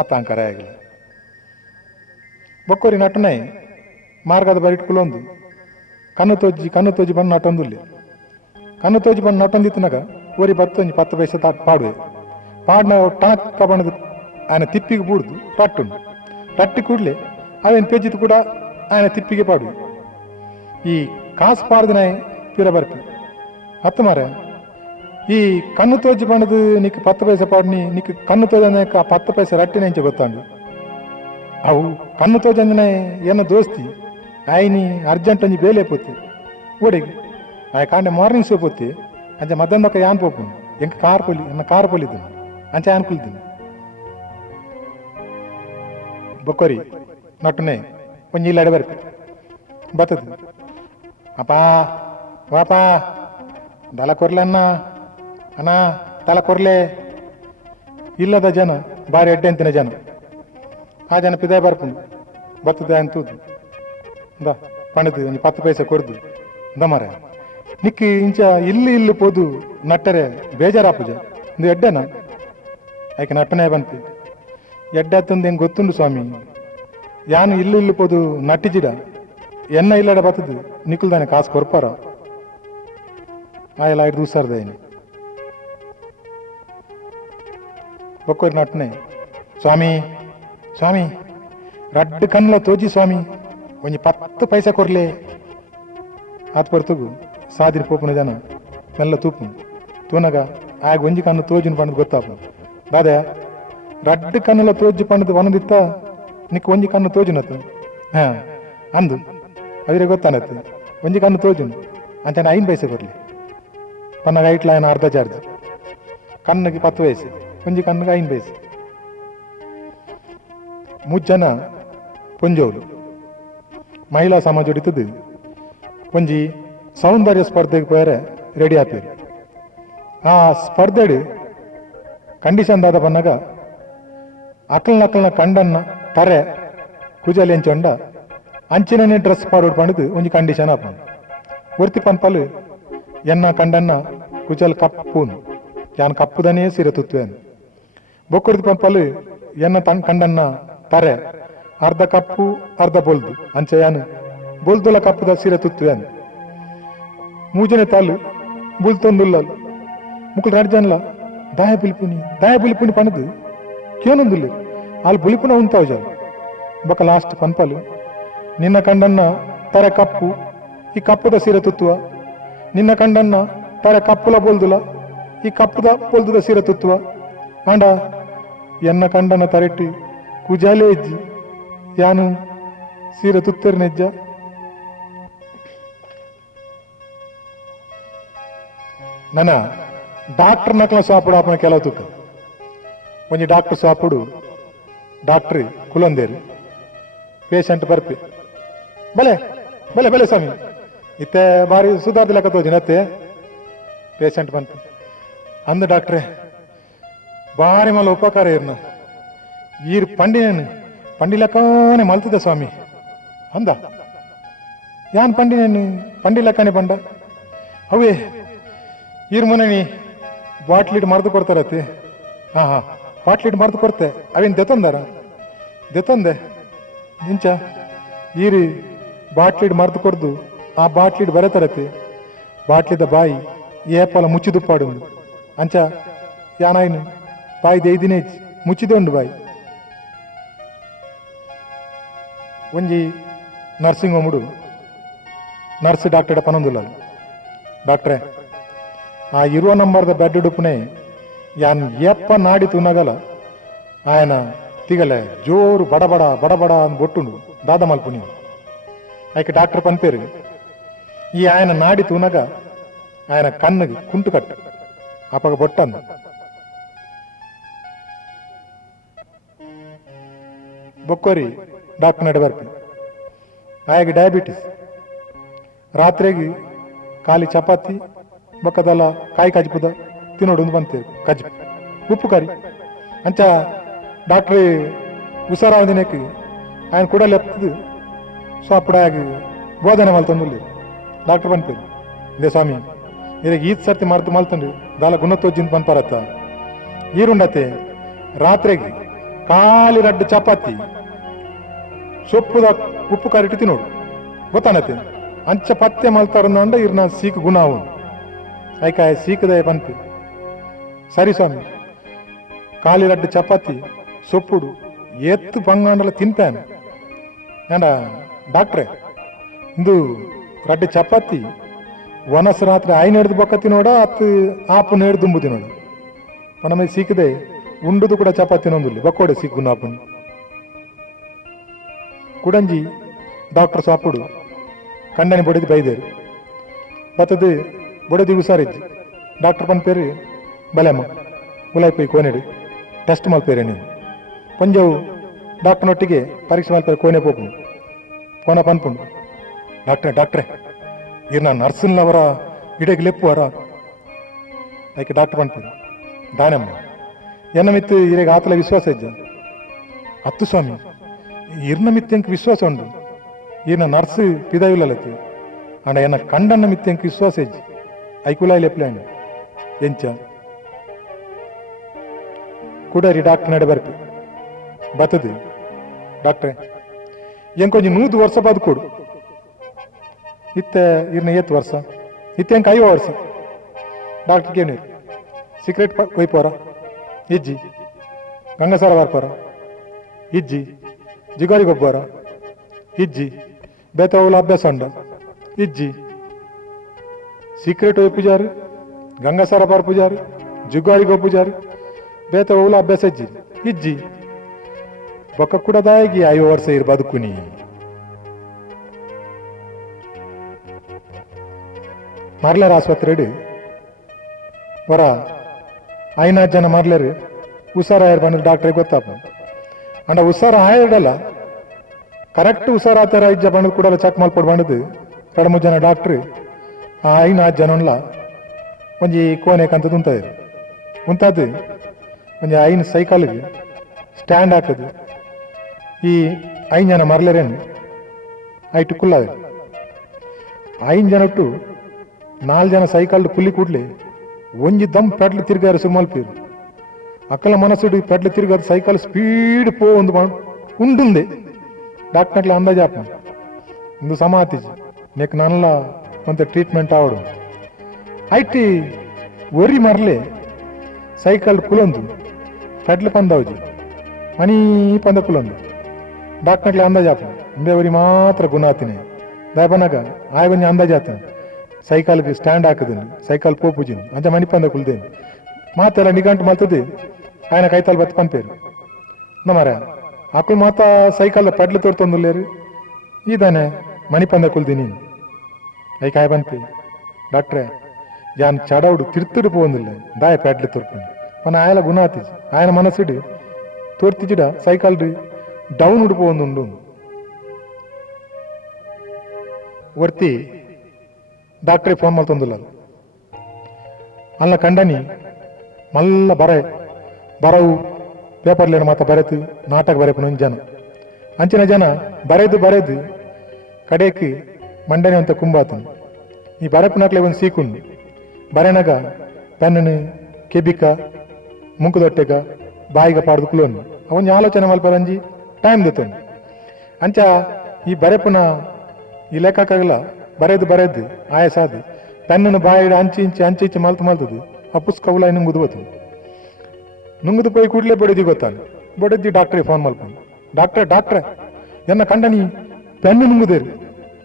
ಆತಾಂಕರ ಆಗಿಲ್ಲ ಬೊಕ್ಕೋರಿ ನಟನೆ ಮಾರ್ಗದ ಬರಿಟ್ ಕುಲೊಂದು ಕಣ್ಣು ತೋಜಿ ಬಂದು ನಟೊಂದುಲ್ಲೆ ಕಣ್ಣು ತೋಜಿ ಬಂದು ನಟೊಂದಿತ್ತನಾಗ ಓರಿ ಬತ್ತೊಂಜಿ 10 ಪೈಸೆ ಪಾಡುವೆ ಪಾಡ್ನ ಟಣಕ್ಕ ಬಣ್ಣದ ఆయన ತಿಪ್ಪಿಗೆ ಬೂಡ್ದು ಟಟ್ಟುಂಡು ಟಟ್ಟಿ ಕೂಡಲೇ ಅವೇನು ಪೆಜ್ಜಿದು ಕೂಡ ఆయన ತಿಪ್ಪಿಗೆ ಪಾಡು ಈ ಕಾಸು ಪಾಡ್ದನ ಪಿರ ಬರ್ಪಿ ಹತ್ತು ಮಾರ ಈ ಕಣ್ಣು ತೋಜಿ ಬಣ್ಣದು ನಿಕ್ 10 ಪೈಸೆ ಪಾಡ್ನಿ ನಿಕ್ ಕಣ್ಣು ತೋಜನಕ 10 ಪೈಸೆ ರಟ್ಟಿನ ಇಂಚೆ ಗೊತ್ತಾಂಡು ಅವು ಕಣ್ಣು ತೋಜಂದನೆ ಏನೋ ದೋಸ್ತಿ ಆಯ್ನಿ ಅರ್ಜೆಂಟ್ ಒಂಜಿ ಬೇಲೆ ಪೋತಿ ಓಡಿಗೆ ಆಯ್ ಕಾಂಡೆ ಮಾರ್ನಿಂಗ್ ಶೋ ಪೋತಿ ಅಂಚೆ ಮಧ್ಯಾಹ್ನಕ್ಕ ಯಾನ್ ಪೋಪು ಎಂಕ ಕಾರ್ ಪೊಲಿದ್ದೀನಿ ಅಂಚೆ ಅನ್ಕುಲ್ತೀನಿ ಬೊಕ್ಕೊರಿ ನಟನೆ ಒಂಜಿ ಇಲ್ಲಾಡೆ ಬರ್ಪಿ ಬರ್ತದೆ ಅಪ್ಪ ವಾಪ ದಲ ಕೊರ್ಲೆ ಅಣ್ಣ ತಲ ಕೊರ್ಲೆ ಇಲ್ಲದ ಜನ ಬಾರಿ ಅಡ್ಡೆ ಅಂತಿನ ಜನ ಆ ಜನ ಪಿದಾಯ ಬರ್ಪುಂಡು ಬರ್ತದೆ ಅಂತೂದು ದ ಪಣಿದು ಒಂಜಿ 10 ಪೈಸೆ ಕೊರ್ದು ದಮರ ನಿಕ್ಕಿ ಇಂಚ ಇಲ್ಲಿ ಪೋದು ನಟ್ಟರೆ ಬೇಜಾರಾಪುಜ ಇಂದು ಎಡ್ಡೆನ ಆಯ್ಕೆ ನಟ್ಟನೆ ಬಂತು ಎಡ್ಡೆ ಹತ್ತೊಂದು ಹೆಂಗೆ ಗೊತ್ತುಂಡು ಸ್ವಾಮಿ ಯಾನು ಇಲ್ಲಿ ಪೋದು ನಟ್ಟಿಜಿಡ ಎನ್ನ ಇಲ್ಲಡ ಬರ್ತದೆ ನಿಕ್ಕಲ್ದಾನೆ ಕಾಸು ಕೊರ್ಪಾರ ಆಯಲ್ಲ 5 ದಿವಸರ್ದೇನು ಬೊಕ್ಕೋರಿ ನಟ್ಟನೆ ಸ್ವಾಮಿ ರಡ್ಡು ಕನ್ಲ ತೋಜಿ ಸ್ವಾಮಿ ಒಂಜಿ 10 ಪೈಸೆ ಕೊರ್ಲೆ ಆತ್ ಬರ್ತಗು ಸಾದಿರಿ ಪೋಪುನ ಜನ ಮೆಲ್ಲ ತೂಪು ತೂನಗ ಆಗ ಒಂಜಿ ಕಣ್ಣು ತೋಜಿನ ಪಂಡ್ ಗೊತ್ತಾಪು ದಾದ ರಡ್ಡು ಕಣ್ಣೆಲ್ಲ ತೋಜಿ ಪಂಡದು ಒಣದಿತ್ತ ನಿಕ್ ಒಂಜಿ ಕಣ್ಣು ತೋಜುನತ್ತು ಅಂದು ಅದಿರೆ ಗೊತ್ತಾನತ್ತು ಒಂಜಿ ಕಣ್ಣು ತೋಜುನು ಅಂಚನೆ 5 ಪೈಸೆ ಕೊರ್ಲಿ ಪನ್ನಗ ಐಟ್ಲ ఆయన ಅರ್ಧ ಚಾರ್ಜ್ ಕಣ್ಣಿಗೆ 10 ಪೈಸೆ ಒಂಜಿ ಕಣ್ಣಿಗೆ 5 ಪೈಸೆ ಮುಜ್ಜನ ಪುಂಜೋಲು ಮಹಿಳಾ ಸಮಾಜ ಹೊಡಿತದ್ದು ಒಂಜಿ ಸೌಂದರ್ಯ ಸ್ಪರ್ಧೆಗೆ ಪೋಯರೆ ರೆಡಿ ಆತೀರಿ ಆ ಸ್ಪರ್ಧೆಡು ಕಂಡೀಷನ್ ದಾದ ಬನ್ನಾಗ ಅಕ್ಕಲ್ನ ಕಂಡನ್ನ ತರೆ ಕುಜಲಿ ಎಂಚೊಂಡ ಅಂಚಿನೇ ಡ್ರೆಸ್ ಪಾಡೋಡು ಪಂಡದು ಒಂಜಿ ಕಂಡೀಷನ್ ಆಪ ಒರ್ತಿ ಪನ್ಪಲು ಎನ್ನ ಕಂಡನ್ನ ಕುಜಲ್ ಕಪ್ಪುನು ಯಾನ್ ಕಪ್ಪುದನೇ ಸೀರೆ ತುತ್ತುವೆನು ಬೊಕ್ಕುಡ್ದು ಪನ್ಪಲು ಎನ್ನ ಕಂಡನ್ನ ತರೆ ಅರ್ಧ ಕಪ್ಪು ಅರ್ಧ ಬೊಲ್ದು ಅಂಚೆ ಯಾನು ಬೊಲ್ದುಲ ಕಪ್ಪುದ ಸೀರೆ ತುತ್ತುವೆನು ಮೂಜನೆ ತಾಲು ಬುಲ್ತೊಂದುಲ್ಲಲು ಮುಕ್ಕಳು ನಡ್ಜನ್ಲ ದಾಯ ಬುಲಿಪುನಿ ಪಣದು ಕೇನೊಂದುಲ್ಲೆ ಅಲ್ಲಿ ಬುಲಿಪುನ ಉಂತಾವು ಜಾಲ ಬೊಕ್ಕ ಲಾಸ್ಟ್ ಪನ್ಪಲು ನಿನ್ನ ಕಂಡನ್ನ ತರೆ ಕಪ್ಪು ಈ ಕಪ್ಪುದ ಸೀರೆ ತುತ್ತುವ ನಿನ್ನ ಕಂಡನ್ನ ತರೆ ಕಪ್ಪುಲ ಬೊಲ್ದುಲ ಈ ಕಪ್ಪುದ ಬೊಲ್ದುದ ಸೀರೆ ತುತ್ತುವ ಆಂಡ ಎನ್ನ ಕಂಡನ ತರೆಟ್ಟಿ ಕುಜಾಲೆ ಇಜ್ಜಿ ಯಾನು ಸೀರೆ ತುತ್ತೇರು ನೆಜ್ಜ ನನ್ನ ಡಾಕ್ಟರ್ ನಕ್ಲ ಸಾಪುಡು ಆಪನ ಕೆಲವು ತುಕ್ಕ ಒಂಜಿ ಡಾಕ್ಟರ್ ಸಾಪುಡು ಡಾಕ್ಟ್ರಿ ಕುಲಂದೇರು ಪೇಷಂಟ್ ಬರ್ಪಿ ಬಲೆ ಸ್ವಾಮಿ ಇತ್ತೆ ಬಾರಿ ಸುಧಾರ್ದ ಲೆಕ್ಕ ತೋಜಿ ನತ್ತೆ ಪೇಷಂಟ್ ಬಂತು ಅಂದ ಡಾಕ್ಟ್ರೆ ಬಾರಿ ಮಲ್ಲ ಉಪಕಾರ ಇರ್ನ ಈರ್ ಪಂಡಿ ಲೆಕ್ಕನೇ ಮಲ್ತದ ಸ್ವಾಮಿ ಅಂದ ಯಾನ್ ಪಂಡಿ ಲೆಕ್ಕನೆ ಪಂಡ ಅವೇ ಈರ್ ಮುನಿ ಬಾಟ್ಲಿಡ್ ಮರ್ದು ಕೊಡ್ತಾರತಿ. ಹಾ ಹಾ ಬಾಟ್ಲಿಡ್ ಮರ್ದು ಕೊಡ್ತೆ ಅವೇನು ದೆತಂದಾರ ದೆತಂದೆ ಇಂಚ ಈರಿ ಬಾಟ್ಲಿಡ್ ಮರ್ದು ಕೊಡ್ದು ಆ ಬಾಟ್ಲಿಡ್ ಬರತಾರತಿ. ಬಾಟ್ಲಿದ ಬಾಯಿ ಏಪಲ ಮುಚ್ಚಿದುಪ್ಪಾಡು ಅಂಚ ಯಾನಾಯ್ನು ಬಾಯಿ ದೇಯ್ದಿನೇ ಮುಚ್ಚಿದೆ ಉಂಡು ಬಾಯಿ. ಒಂಜಿ ನರ್ಸಿಂಗ್ ಹೋಮುಡು ನರ್ಸ್ ಡಾಕ್ಟರ್ ಪನೊಂದುಲ್ಲ. ಡಾಕ್ಟ್ರೇ ಆ ಇರುವ ನಂಬರ್ದ ಬೆಡ್ ಡುಪ್ಪನೆ ಯಾನ್ ಎಪ್ಪ ನಾಡಿ ತುನಗಲ ఆయన ತಿಗಲೆ ಜೋರು ಬಡಬಡ ಬಡಬಡ ಅಂದ್ ಬೊಟ್ಟುಂಡು ದಾದ ಮಲ್ಪುನಿ. ಆಯ್ಕೆ ಡಾಕ್ಟರ್ ಪನ್ಪೇರು ಈ ఆయన ನಾಡಿ ತೂನಗ ఆయన ಕಣ್ಣಿಗೆ ಕುಂಟು ಕಟ್ಟು ಅಪಗ ಬೊಟ್ಟಂದು ಬೊಕ್ಕೋರಿ ಡಾಕ್ಟರ್ ನಡಬರ್ಪಿ. ಆಯಗೆ ಡಯಾಬಿಟಿಸ್ ರಾತ್ರಿಗೆ ಖಾಲಿ ಚಪಾತಿ ಬೊಕ್ಕದಲ್ಲ ಕಾಯಿ ಕಜ್ಪುದ ತಿನ್ನೋಡು ಒಂದು ಬಂತೇವೆ ಕಜ್ಪು ಉಪ್ಪು ಕರಿ ಅಂಚ ಡಾಕ್ಟ್ರ್ ಹುಷಾರಾದ ದಿನಕ್ಕೆ ఆయన ಕೂಡ ಲೆಪ್ಪದು ಸೊ ಅప్పుడు ಆಗಿ ಬೋಧನೆ ಮಲ್ತಂದು ಡಾಕ್ಟರ್ ಬಂತೇವೆ ಇದೇ ಸ್ವಾಮಿ ಇದಕ್ಕೆ ಈದ್ ಸರ್ತಿ ಮರ್ತು ಮಲ್ತಂಡು ದಾಲ ಗುಣತೋಜಿಂತ ಬಂದ್ಪಾರತ್ತ ಈರುಂಡತೆ ರಾತ್ರಿಗೆ ಖಾಲಿ ರಡ್ಡು ಚಪಾತಿ ಸೊಪ್ಪುದ ಉಪ್ಪು ಕಾರಿಟ್ಟು ತಿನ್ನೋಡು ಗೊತ್ತಾನತೆ ಅಂಚ ಪತ್ತೆ ಮಲ್ತಾರಂದ ಇರ್ನ ಸೀಕ್ ಗುಣ ಅವು ಐಕಾಯ ಸೀಕದ ಪಂಪಿ ಸರಿ ಸ್ವಾಮಿ ಖಾಲಿ ರಡ್ಡು ಚಪಾತಿ ಸೊಪ್ಪುಡು ಎತ್ತು ಪಂಗಾಂಡಲ ತಿನ್ಪೇನು ಅಂಡ ಡಾಕ್ಟ್ರೆ ಇಂದು ರಡ್ಡು ಚಪಾತಿ ಒನಸ್ ರಾತ್ರಿ ಐನು ಹಿಡ್ದು ಬೊಕ್ಕ ತಿನ್ನೋಡ ಅತ್ತು ಆಪುನ ಹಿಡ್ದು ದುಂಬು ತಿನ್ನೋಡು ಪನಮೈ ಸೀಕದೆ ಉಂಡುದು ಕೂಡ ಚಪಾತಿ ತಿನ್ನೊಂದುಲ್ಲಿ ಬಕ್ಕೋಡೆ ಸೀಕು ಆಪುನಿ ಕುಡಂಜಿ ಡಾಕ್ಟರ್ ಸಾಪುಡು ಕಂಡನಿ ಬೊಡೆದು ಬೈದೇರು ಬತ್ತದು ಬೊಡೆದು ಹುಷಾರಿಜ್ಜಿ ಡಾಕ್ಟರ್ ಪನ್ಪೇರು ಬಲೆಮ್ಮ ಉಲಾಯ್ಪೈ ಕೋನೆಡು ಟೆಸ್ಟ್ ಮಲ್ಪೇರೆ ನೀವು ಪಂಜವು ಡಾಕ್ಟರ್ನೊಟ್ಟಿಗೆ ಪರೀಕ್ಷೆ ಮಲ್ಪೇರೆ ಕೋನೆ ಪೋಪುಂಡು ಕೋನ ಪನ್ಪುಂಡು ಡಾಕ್ಟ್ರೆ ಇರ್ ನಾ ನರ್ಸಿನ್ಲವರ ಇಡೆಗೆ ಲೆಪ್ಪುವರ ಆಯ್ಕೆ ಡಾಕ್ಟರ್ ಪನ್ಪೇರು ದಾನಮ್ಮ ಎನ್ನ ಮಿತ್ತು ಇರೆಗೆ ಆತಲ ವಿಶ್ವಾಸ ಇಜ್ಜ ಹತ್ತು ಸ್ವಾಮಿ ಇರ್ನ ಮಿತ್ತೆಂಕ್ ವಿಶ್ವಾಸ ಉಂಡು ಈರ್ನ ನರ್ಸ್ ಪಿದಾವಿಲ್ಲತಿ ಅಂಡ ಎನ್ನ ಕಂಡನ್ನ ಮಿತ್ತೆಂಕ್ ವಿಶ್ವಾಸ ಇಜ್ಜಿ ಐಕುಲಾಯಿ ಲೆಪ್ಲಾಂಡ್ ಎಂಚ ಕುಡರಿ ಡಾಕ್ಟರ್ ನಡೆ ಬರ್ಪಿ ಬತ್ತದು ಡಾಕ್ಟ್ರೆ ಎಂಕೊಂಜಿ 100 ವರ್ಷ ಬದುಕೋಡು ಇತ್ತೆ ಇರ್ನ 8 ವರ್ಷ ಇತ್ತೆ ಎಂಕ 5 ವರ್ಷ ಡಾಕ್ಟರ್ ಕೇಳಿರು ಸಿಗರೇಟ್ ಕೊಯ್ಪೋರ ಇಜ್ಜಿ ಗಂಗಸಾರ ಬರ್ಪಾರ ಇಜ್ಜಿ ಜಿಗಾರಿ ಗೊಬ್ಬರ ಇಜ್ಜಿ ಬೇತವುಲ ಅಭ್ಯಾಸ ಉಂಡ ಇಜ್ಜಿ ಸೀಕ್ರೆಟ್ ಹೋಯ್ ಪೂಜಾರು ಗಂಗಸಾರ ಬಾರ್ ಪೂಜಾರು ಜುಗಾರಿ ಗೊ ಪೂಜಾರು ಬೇತವುಲ ಅಭ್ಯಾಸ ಇಜ್ಜಿ ಇಜ್ಜಿ ಬೊಕ್ಕ ಕೂಡ ದಾಯಿಗಿ 5 ವರ್ಷ ಇರ್ ಬದುಕುನಿ ಮರ್ಲರ್ ಆಸ್ಪತ್ರೆ ಹೊರ 5 ಜನ ಮರ್ಲರು ಹುಷಾರಾಯರ್ ಬಂದ್ರೆ ಡಾಕ್ಟ್ರಿಗೆ ಗೊತ್ತಾಪ ಅಂಡ ಹುಷಾರ ಆಯಡಲ್ಲ ಕರೆಕ್ಟ್ ಹುಷಾರಾತಾರ 5 ಜನ ಬಂದು ಕೂಡ ಚೆಕ್ ಮಲ್ಪಡ್ ಬಂದದು 2-3 ಜನ ಡಾಕ್ಟ್ರು ಆ 5 ಜನ ಒಂಜಿ ಕೋನೆ ಕಂತದ್ದು ಉಂತದ್ದು ಒಂಜಿ 5 ಸೈಕಲ್ಗೆ ಸ್ಟ್ಯಾಂಡ್ ಹಾಕದು ಈ 5 ಜನ ಮರ್ಲರೇನು ಐಟು ಕುಲ್ಲ 5 ಜನಟ್ಟು 4 ಜನ ಸೈಕಲ್ ಕುಲ್ಲಿ ಕೂಡ್ಲಿ ಒಂಜಿ ದಮ್ ಪೆಟ್ಲು ತಿರ್ಗಾರ ಸುಮಲ್ಪೀರು ಅಕ್ಕಲ ಮನಸ್ಸುಡು ಪೆಟ್ಲು ತಿರ್ಗಾದ ಸೈಕಲ್ ಸ್ಪೀಡ್ ಪೋ ಒಂದು ಉಂಡುಂದೆ ಡಾಕ್ಟರ್ಲ ಅಂದಾಜಾಪ ಇಂದು ಸಮಾತಿಜಿ ನೆಕ್ ನನ್ಲ ಒಂತ ಟ್ರೀಟ್ಮೆಂಟ್ ಆವಡು ಐಟಿ ಒರಿ ಮರ್ಲೆ ಸೈಕಲ್ ಕುಲೊಂದು ಪೆಟ್ಲು ಪಂದವಜಿ ಮನಿ ಪಂದ ಕುಲೊಂದು ಡಾಕ್ಟರ್ಲ ಅಂದಾಜಾಪ ಇಂದೇ ಒರಿ ಮಾತ್ರ ಗುಣಾತಿನಿ ದಯಬನಗ ಆಯ ಕೊಂಚ ಅಂದಾಜಾತೀನಿ ಸೈಕಲ್ಗೆ ಸ್ಟ್ಯಾಂಡ್ ಹಾಕದೇನು ಸೈಕಲ್ ಪೋಪುಜಿನ್ ಅಂಚ ಮನಿ ಪಂದ ಕುಲ್ದೇನು ಮಾತೆಲ್ಲ ನಿಗಂಟು ಮಲ್ತದೆ ఆయన ಕೈತಾಲ್ ಬತ್ ಪಂಪೇರು ನಮರ ಅಕ್ಕಳು ಮಾತ ಸೈಕಲ್ ಪೆಡ್ಲು ತೋರ್ತೊಂದುಲ್ಲೇರು ಇದಾನೆ ಮನಿ ಪಂದ ಕುಲ್ದಿನಿ ಐ ಕಾಯ ಬಂತಿ ಡಾಕ್ಟ್ರೆ ಯಾನ್ ಚಡೌಡು ತಿರ್ತುಡು ಪೋಂದಿಲ್ಲ ದಾಯ ಪೆಡ್ಲು ತೋರ್ಪುಂಡು ಪನ ಆಯಲ ಗುಣ ಆತಿಜಿ ఆయన ಮನಸ್ಸಿಡು ತೋರ್ತಿಜಿಡ ಸೈಕಲ್ ಡೌನ್ ಉಡು ಪೋಂದುಂಡು ವರ್ತಿ ಡಾಕ್ಟ್ರೆ ಫೋನ್ ಮಲ್ತೊಂದುಲ್ಲ ಅಲ್ಲ ಕಂಡನಿ ಮಲ್ಲ ಬರವು ಪೇಪರ್ಲೇನು ಮಾತ ಬರೆತು ನಾಟಕ ಬರೆಪು ಜನ ಅಂಚಿನ ಜನ ಬರೆದು ಕಡೆಕ್ಕೆ ಮಂಡನೆ ಅಂತ ಕುಂಬಾತನು ಈ ಬರೆಪುನಕ್ಲೆ ಒಂದು ಸೀಕುಂಡು ಬರೆನಗ ಪೆನ್ನನು ಕೆಬಿಕ ಮುಂಕುದೊಟ್ಟೆಗ ಬಾಯಿಗ ಪಾಡ್ದು ಕುಲೋನು ಅವನ್ ಆಲೋಚನೆ ಮಲ್ಪರಂಜಿ ಟೈಮ್ ದೆತ್ತನು ಅಂಚ ಈ ಬರೆಪುನ ಈ ಲೆಕ್ಕಕ್ಕಾಗಲ್ಲ ಬರೆದು ಆಯಸಾದು ಪೆನ್ನನು ಬಾಯಿಡ ಅಂಚಿ ಇಂಚಿ ಮಲ್ತದು ಆ ಪುಸ್ತಕ ಉಲ ನುಂಗುದು ಗೊತ್ತು ನುಂಗುದು ಪೋಯಿ ಕೂಡಲೇ ಬಡಿದಿ ಗೊತ್ತಾನು ಬಡಿದ್ದಿ ಡಾಕ್ಟ್ರಿಗೆ ಫೋನ್ ಮಲ್ಪನು ಡಾಕ್ಟ್ರೆ ಎನ್ನ ಕಂಡನಿ ಪೆನ್ನು ನುಂಗುದೇರು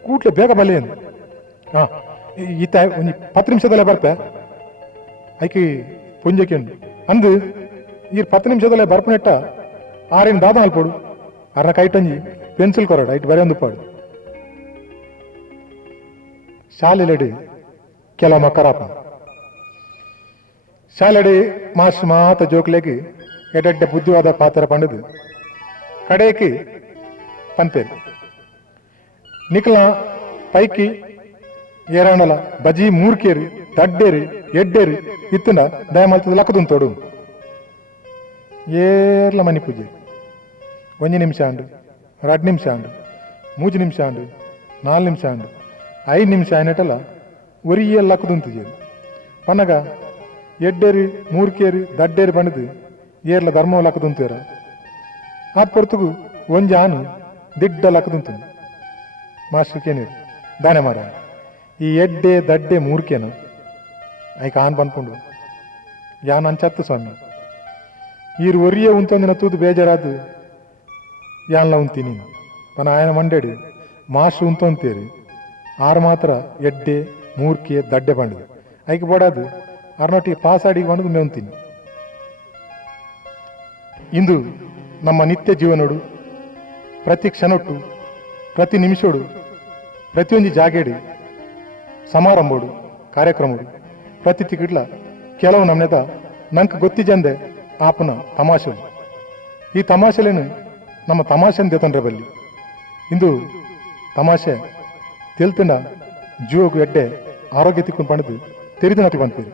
ಕೂಟ್ಲೆ ಬೇಗ ಬಲ್ಲೇನು ಹಾ ಈತ ಒಂದು 10 ನಿಮಿಷದಲ್ಲೇ ಬರ್ಪೆ ಐಕಿ ಪುಂಜಕ್ಕೆ ಅಂದು ಈ 10 ನಿಮಿಷದಲ್ಲೇ ಬರ್ಪನೆಟ್ಟ ಆರೇನು ದಾದ ಅಲ್ಪೋಡು ಅರ್ನ ಕೈಟಂಜಿ ಪೆನ್ಸಿಲ್ ಕೊರಡು ಐಟ್ ಬರೆಯೊಂದು ಪಾಡು ಶಾಲೆಲೆಡಿ ಕೆಲ ಮಕ್ಕರಾಪ ಶಾಲೆಡಿ ಮಾಸ್ಟರ್ ಮಾತ ಜೋಕ್ಲೆಗೆ ಎಡ್ಡೆಡ್ಡ ಬುದ್ಧಿವಾದ ಪಾತ್ರ ಪಂಡದು ಕಡೆಯಕ್ಕೆ ಪಂತೇರು ನಿಖಲ ಪೈಕಿ ಏರಾಣಲ ಬಜಿ ಮೂರ್ಕೇರಿ ದಡ್ಡೇರಿ ಎಡ್ಡೇರಿ ಇತ್ತುಂಡ ದಯಮಲ್ತದ ಲಕ್ಕದುನ್ ತೋಡು ಏರ್ಲ ಮನಿ ಪೂಜೆ 1 ನಿಮಿಷ ಅಂಡು 2 ನಿಮಿಷ ಅಂಡು 3 ನಿಮಿಷ ಅಂಡು 4 ನಿಮಿಷ ಅಂಡು 5 ನಿಮಿಷ అయినటಲ್ಲ ಒರಿಯ ಲಕ್ಕದುನ್ ತುಜೇರು ಪನ್ನಗ ಎಡ್ಡೇರಿ ಮೂರ್ಕೇರಿ ದಡ್ಡೇರಿ ಬಂಡದು ಏರ್ಲ ಧರ್ಮ ಲಕ್ಕದುನ್ ತೇರ ಆತ್ ಪೊರ್ತುಗು ಒಂಜಾನು ದಿಡ್ಡ ಲಕ್ಕದುನ್ ತುನ್ ಮಾಸ್ಟರ್ ಕೇನೀರು ದಾನೆ ಮಾರ ಈ ಎಡ್ಡೆ ದಡ್ಡೆ ಮೂರ್ಕೇನು ಐಕ ಆನ್ ಬಂದ್ಕೊಂಡು ಯಾನ್ ಅಂಚತ್ತು ಸ್ವಾಮಿ ಈರು ಒರಿಯೇ ಉಂತಂದಿನ ತೂದು ಬೇಜಾರಾದು ಯಾನ್ಲ ಉಂತೀನಿ ಪನ ಆಯನ ಮಂಡೇಡಿ ಮಾಸ್ಟರ್ ಉಂತಂತೀರಿ ಆರು ಮಾತ್ರ ಎಡ್ಡೆ ಮೂರ್ಕೆ ದಡ್ಡೆ ಬಂಡದು ಐಕ ಬೋಡಾದು ಅರ್ನೊಟ್ಟಿಗೆ ಪಾಸಾಡಿಗೆ ಬಂದು ಮೇವುಂತೀನಿ ಇಂದು ನಮ್ಮ ನಿತ್ಯ ಜೀವನೋಡು ಪ್ರತಿ ಕ್ಷಣೊಟ್ಟು ಪ್ರತಿ ನಿಮಿಷೋಡು ಪ್ರತಿಯೊಂದು ಜಾಗೇಡಿ ಸಮಾರಂಭೋಡು ಕಾರ್ಯಕ್ರಮಡು ಪ್ರತಿ ತಿಗಿಡ್ಲ ಕೆಲವು ನಮ್ನೆದ ನಂಗೆ ಗೊತ್ತಿಜಂದೆ ಆಪನ ತಮಾಷೆಲು ಈ ತಮಾಷೆಲೇನು ನಮ್ಮ ತಮಾಷೆನ್ ದೇತಂಡ್ರೆ ಬಲ್ಲಿ ಇಂದು ತಮಾಷೆ ತಿಳ್ತಿನ ಜೀವಗೂ ಎಡ್ಡೆ ಆರೋಗ್ಯ ತಿಕ್ಕೊಂಡು ಪಣದು ತೆರಿದ ನಟಿ ಬಂತೀರಿ